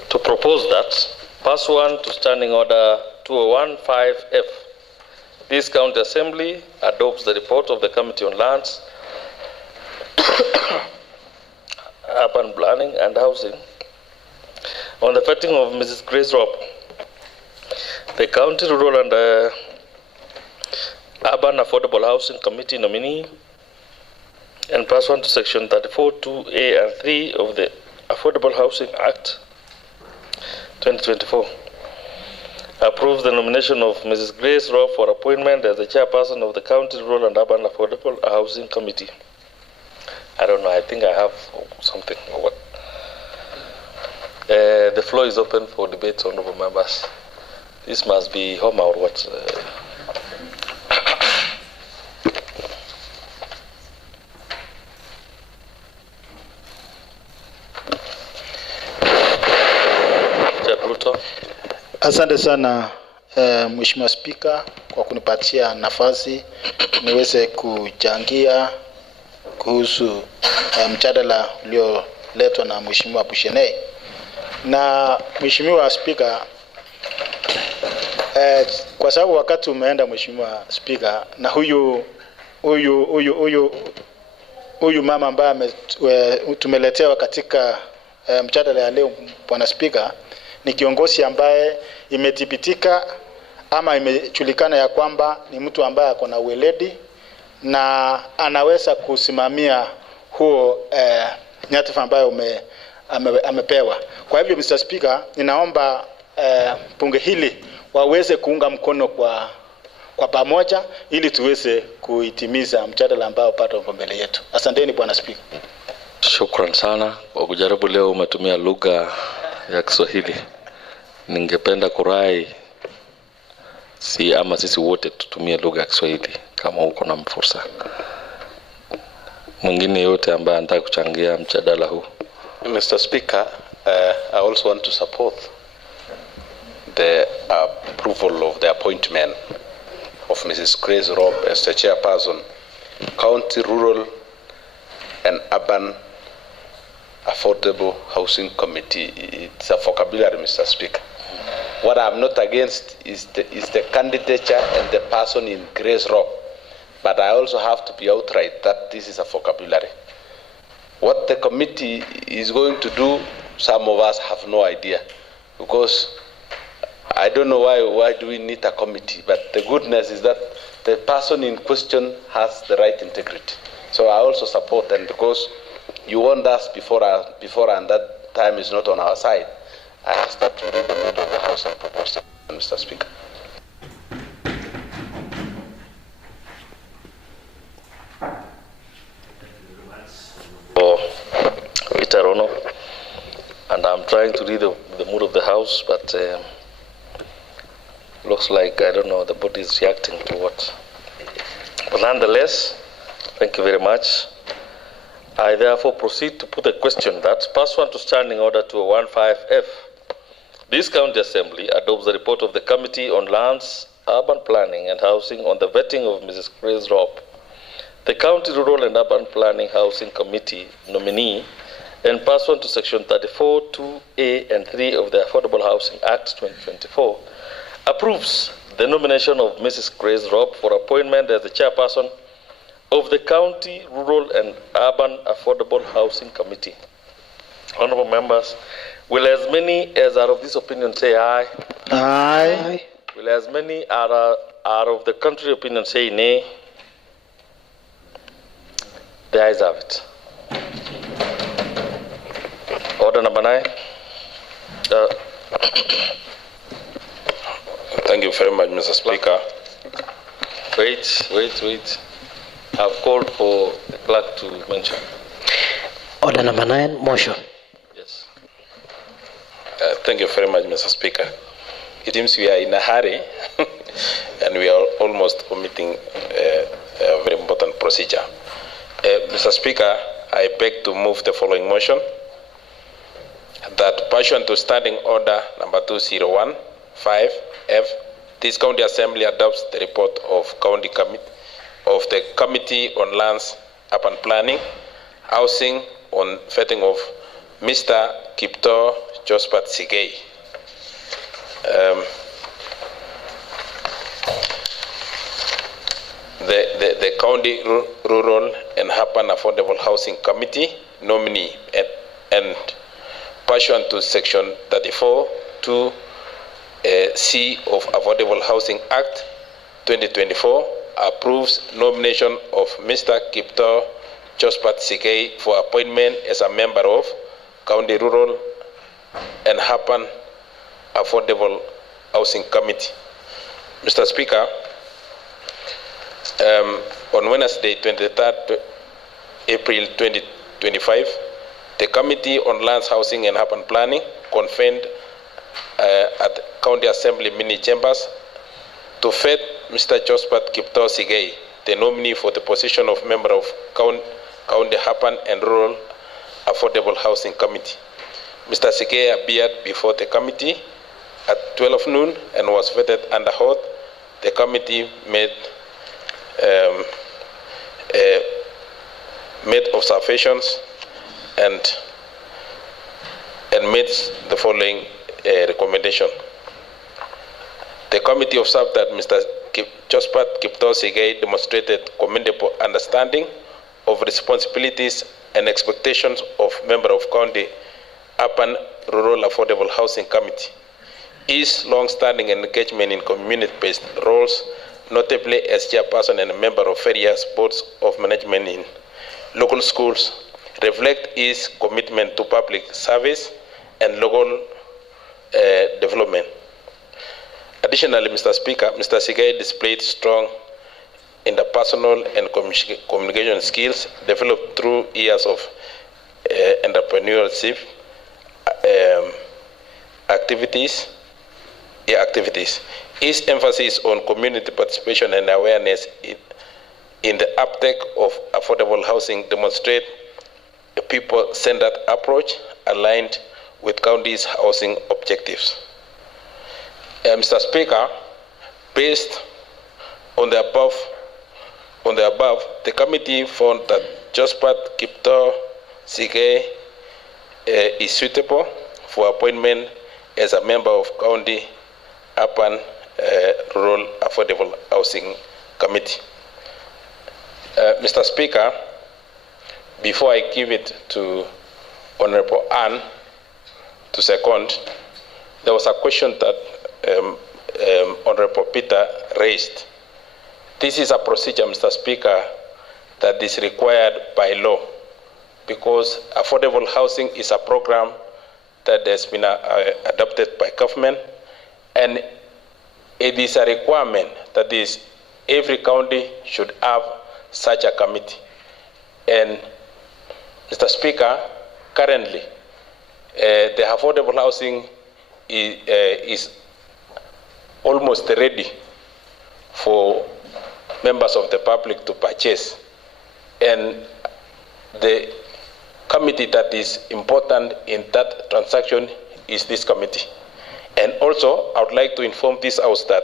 to propose that, pursuant to Standing Order 2015F, this County Assembly adopts the report of the Committee on Lands, Urban Planning and Housing on the vetting of Mrs. Grace Robb, the County Rural and Urban Affordable Housing Committee nominee, and pursuant to Section 34, 2A and 3 of the Affordable Housing Act 2024, approves the nomination of Mrs. Grace Robb for appointment as the chairperson of the County Rural and Urban Affordable Housing Committee. I don't know, I think I have something. The floor is open for debate, honorable members. This must be Homa or what? Asante sana Mheshimiwa Spika kwa kunipatia nafasi niweze kuchangia kuhusu mjadala ulioletwa na Mheshimiwa Bushenei. Na Mheshimiwa Spika, kwa sababu wakati umeenda Mheshimiwa Spika, na huyu mama ambaye tumeletewa katika mjadala ya leo, Bwana Spika, ni kiongozi ambaye imethibitika ama imejulikana ya kwamba ni mtu ambaye ako na weledi na anaweza kusimamia huo nyadhifa ambayo amepewa. Kwa hivyo Mr. Speaker, ninaomba bunge hili waweze kuunga mkono kwa pamoja ili tuweze kuitimiza mjadala ambao bado uko mbele yetu. Asanteni Bwana Speaker. Shukran sana kwa kujaribu leo umetumia lugha ya Kiswahili. Ningependa kurai sisi wote tutumie lugha ya Kiswahili kama uko na fursa. Mwingine yote ambaye anataka kuchangia mjadala huu. Mr. Speaker, I also want to support the approval of the appointment of Mrs. Grace Rob as the chairperson, County Rural and Urban Affordable Housing Committee. It's a vocabulary, Mr. Speaker. What I'm not against is the candidature and the person in Grace Rob, but I also have to be outright that this is a vocabulary. What the committee is going to do, some of us have no idea, because I don't know why do we need a committee, but the goodness is that the person in question has the right integrity. So I also support them, because you warned us before and that time is not on our side. I ask that you read the minute of the House and propose it, Mr. Speaker. Peter Ono, and I'm trying to read the mood of the House, but looks like, I don't know, the body is reacting to what. But nonetheless, thank you very much. I therefore proceed to put a question that, pursuant to Standing Order 215F, this County Assembly adopts the report of the Committee on Lands, Urban Planning and Housing on the vetting of Mrs. Grace Rob, the County Rural and Urban Planning Housing Committee nominee, and pursuant to Section 34, 2A and 3 of the Affordable Housing Act 2024, approves the nomination of Mrs. Grace Rob for appointment as the chairperson of the County Rural and Urban Affordable Housing Committee. Honorable members, will as many as are of this opinion say aye? Aye. Will as many are of the contrary opinion say nay? The ayes have it. Order number 9. Thank you very much, Mr. Speaker. Wait. I've called for the clerk to mention. Order number 9, motion. Yes. Thank you very much, Mr. Speaker. It seems we are in a hurry and we are almost omitting a very important procedure. Mr. Speaker, I beg to move the following motion, that pursuant to Standing Order number 2015F, this County Assembly adopts the report of the Committee on Lands, Urban Planning, Housing on vetting of Mr. Kipto Jospat Sigei. The County Rural and Urban Affordable Housing Committee nominee, and pursuant to Section 34, 2 C of Affordable Housing Act 2024, approves nomination of Mr. Kipto Jospat Sigei for appointment as a member of County Rural and Urban Affordable Housing Committee. Mr. Speaker, on Wednesday, 23rd April 2025, the Committee on Lands, Housing and Urban Planning convened at County Assembly mini chambers to vet Mr. Josephat Kiptoo Sigei, the nominee for the position of member of County Urban and Rural Affordable Housing Committee. Mr. Sigei appeared before the committee at 12 noon and was vetted under oath. The committee made observations and made the following recommendation. The committee observed that Mr. Josephat Kiptoo Sigei demonstrated commendable understanding of responsibilities and expectations of member of County Urban Rural Affordable Housing Committee. His long-standing engagement in community-based roles, notably as chairperson and a member of various boards of management in local schools, reflect his commitment to public service and local development. Additionally, Mr. Speaker, Mr. Sigei displayed strong interpersonal and communication skills developed through years of entrepreneurship activities. His emphasis on community participation and awareness in the uptake of affordable housing demonstrate a people-centered approach aligned with county's housing objectives. Mr. Speaker, based on the above, the committee found that Josephat Kiptoo Sigei is suitable for appointment as a member of County Urban Rural Affordable Housing Committee. Mr. Speaker, before I give it to Honorable Ann to second, there was a question that Honorable Peter raised. This is a procedure, Mr. Speaker, that is required by law because affordable housing is a program that has been adopted by government, and it is a requirement that is every county should have such a committee. And Mr. Speaker, currently the affordable housing is almost ready for members of the public to purchase, and the committee that is important in that transaction is this committee. And also, I would like to inform this House that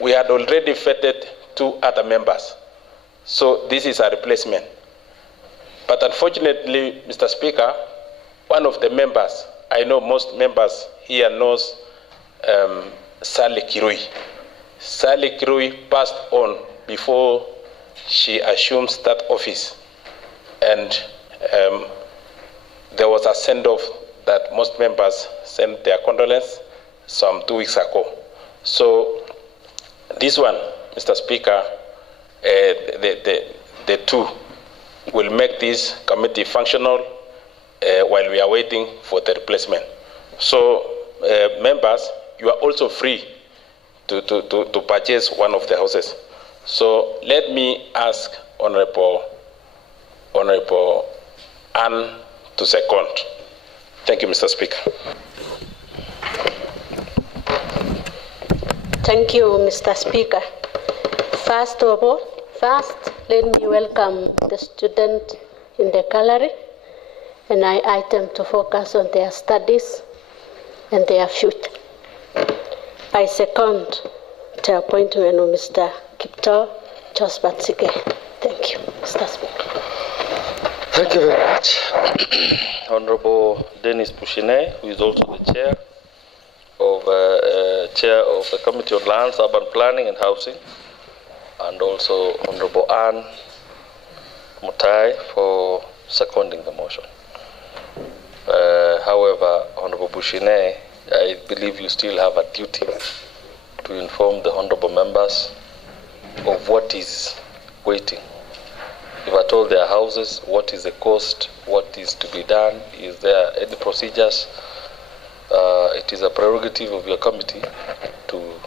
we had already vetted 2 other members, so this is a replacement. But unfortunately, Mr. Speaker, one of the members, I know most members here knows Sally Kirui. Sally Kirui passed on before she assumes that office, and there was a send-off that most members sent their condolence some 2 weeks ago. So this one, Mr. Speaker, the 2 will make this committee functional while we are waiting for the replacement. So members, you are also free to purchase one of the houses. So let me ask Honorable Ann to second. Thank you, Mr. Speaker. Thank you, Mr. Speaker. First, let me welcome the students in the gallery, and I ask them to focus on their studies and their future. I second the appointment of Mr. Kiptoo Josephat Sigei. Thank you, Mr. Speaker. Thank you very much. Honorable Dennis Pushine, who is also the chair of the Committee on Lands, Urban Planning and Housing, and also Honorable Ann Mutai for seconding the motion. However, Honorable Pushine, I believe you still have a duty to inform the honorable members of what is waiting. If at all there are houses, what is the cost, what is to be done, is there any procedures? It is a prerogative of your committee to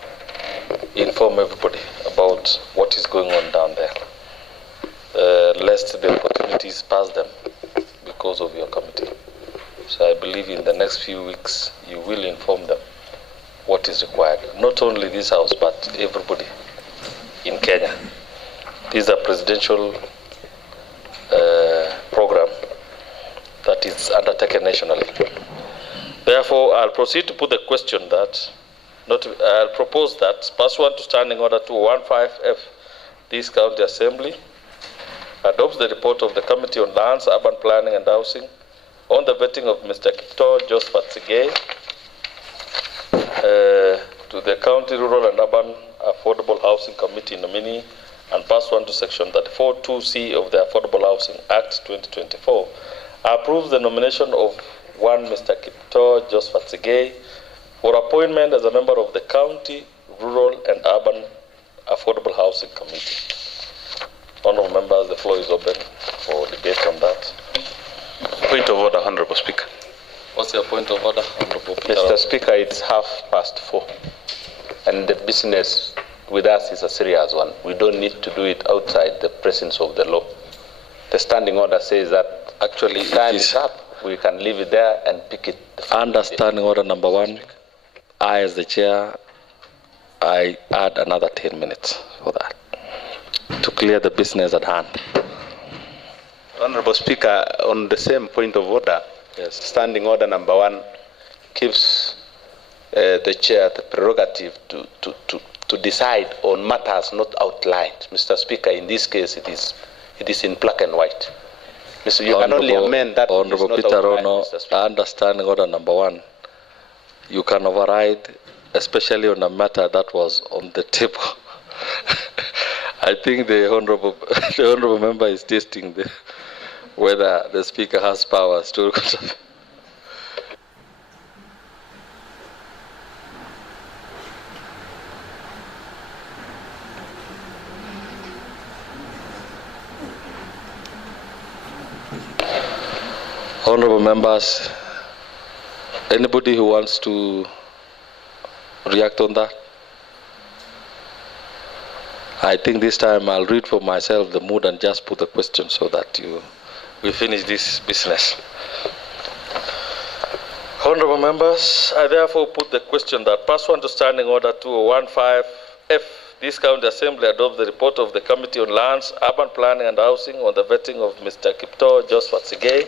inform everybody about what is going on down there, lest the opportunities pass them because of your committee. So I believe in the next few weeks you will inform them what is required. Not only this house, but everybody in Kenya. This is a presidential program that is undertaken nationally. Therefore, I'll proceed to put the question that, I'll propose that, pursuant to Standing Order 215F, this County Assembly adopts the report of the Committee on Lands, Urban Planning and Housing on the vetting of Mr. Kipto Josephat Sigei to the County Rural and Urban Affordable Housing Committee nominee, and pursuant to Section 34(2)(c) of the Affordable Housing Act 2024, approves the nomination of one Mr. Kipto Josephat Sigei for appointment as a member of the County Rural and Urban Affordable Housing Committee. Honourable members, the floor is open for debate on that. Point of order, Honourable Speaker. What's your point of order, Honourable Peter? Mr. Speaker, it's 4:30, and the business with us is a serious one. We don't need to do it outside the presence of the law. The standing order says that actually time is up. We can leave it there and pick it. Under standing order number 1, I as the chair, I add another 10 minutes for that to clear the business at hand. Honourable Speaker, on the same point of order, yes. Standing order number 1 gives the chair the prerogative to decide on matters not outlined. Mr. Speaker, in this case, it is in black and white. Mr. You can only amend that. Honourable Peter Ono, under standing order number 1, you can override, especially on a matter that was on the table. I think the honourable member is testing whether the Speaker has powers to. Honourable members, anybody who wants to react on that? I think this time I'll read for myself the mood and just put the question so that we finish this business. Honourable members, I therefore put the question that pursuant to Standing Order 2015F, this County Assembly adopts the report of the Committee on Lands, Urban Planning and Housing on the vetting of Mr. Kipto Josephat Sigei,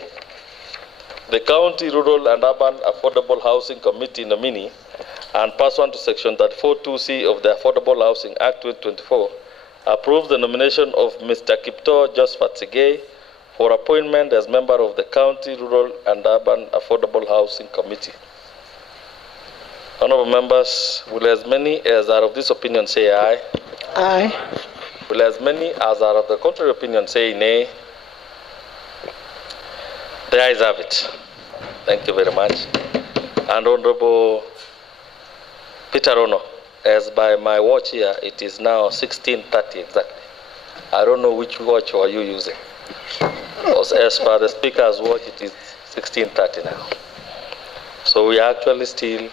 the County Rural and Urban Affordable Housing Committee nominee, and pursuant to Section 34(2)(c) of the Affordable Housing Act 2024, approves the nomination of Mr. Kipto Josephat Sigei for appointment as member of the County Rural and Urban Affordable Housing Committee. Honourable members, will as many as are of this opinion say aye? Aye. Will as many as are of the contrary opinion say nay? The ayes have it. Thank you very much. And Honourable Peter Ono, as by my watch here, it is now 16:30 exactly. I don't know which watch are you using. Because as per the Speaker's watch, it is 16:30 now. So we are actually still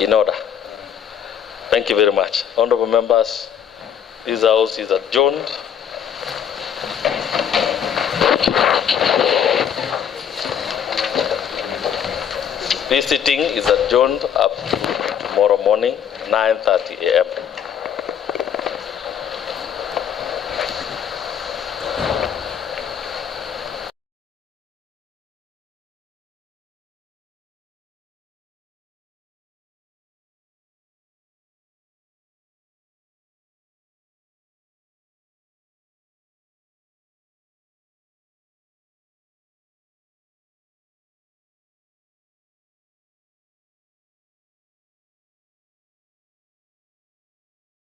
in order. Thank you very much. Honourable members, this House is adjourned. This sitting is adjourned up to tomorrow morning, 9:30 a.m.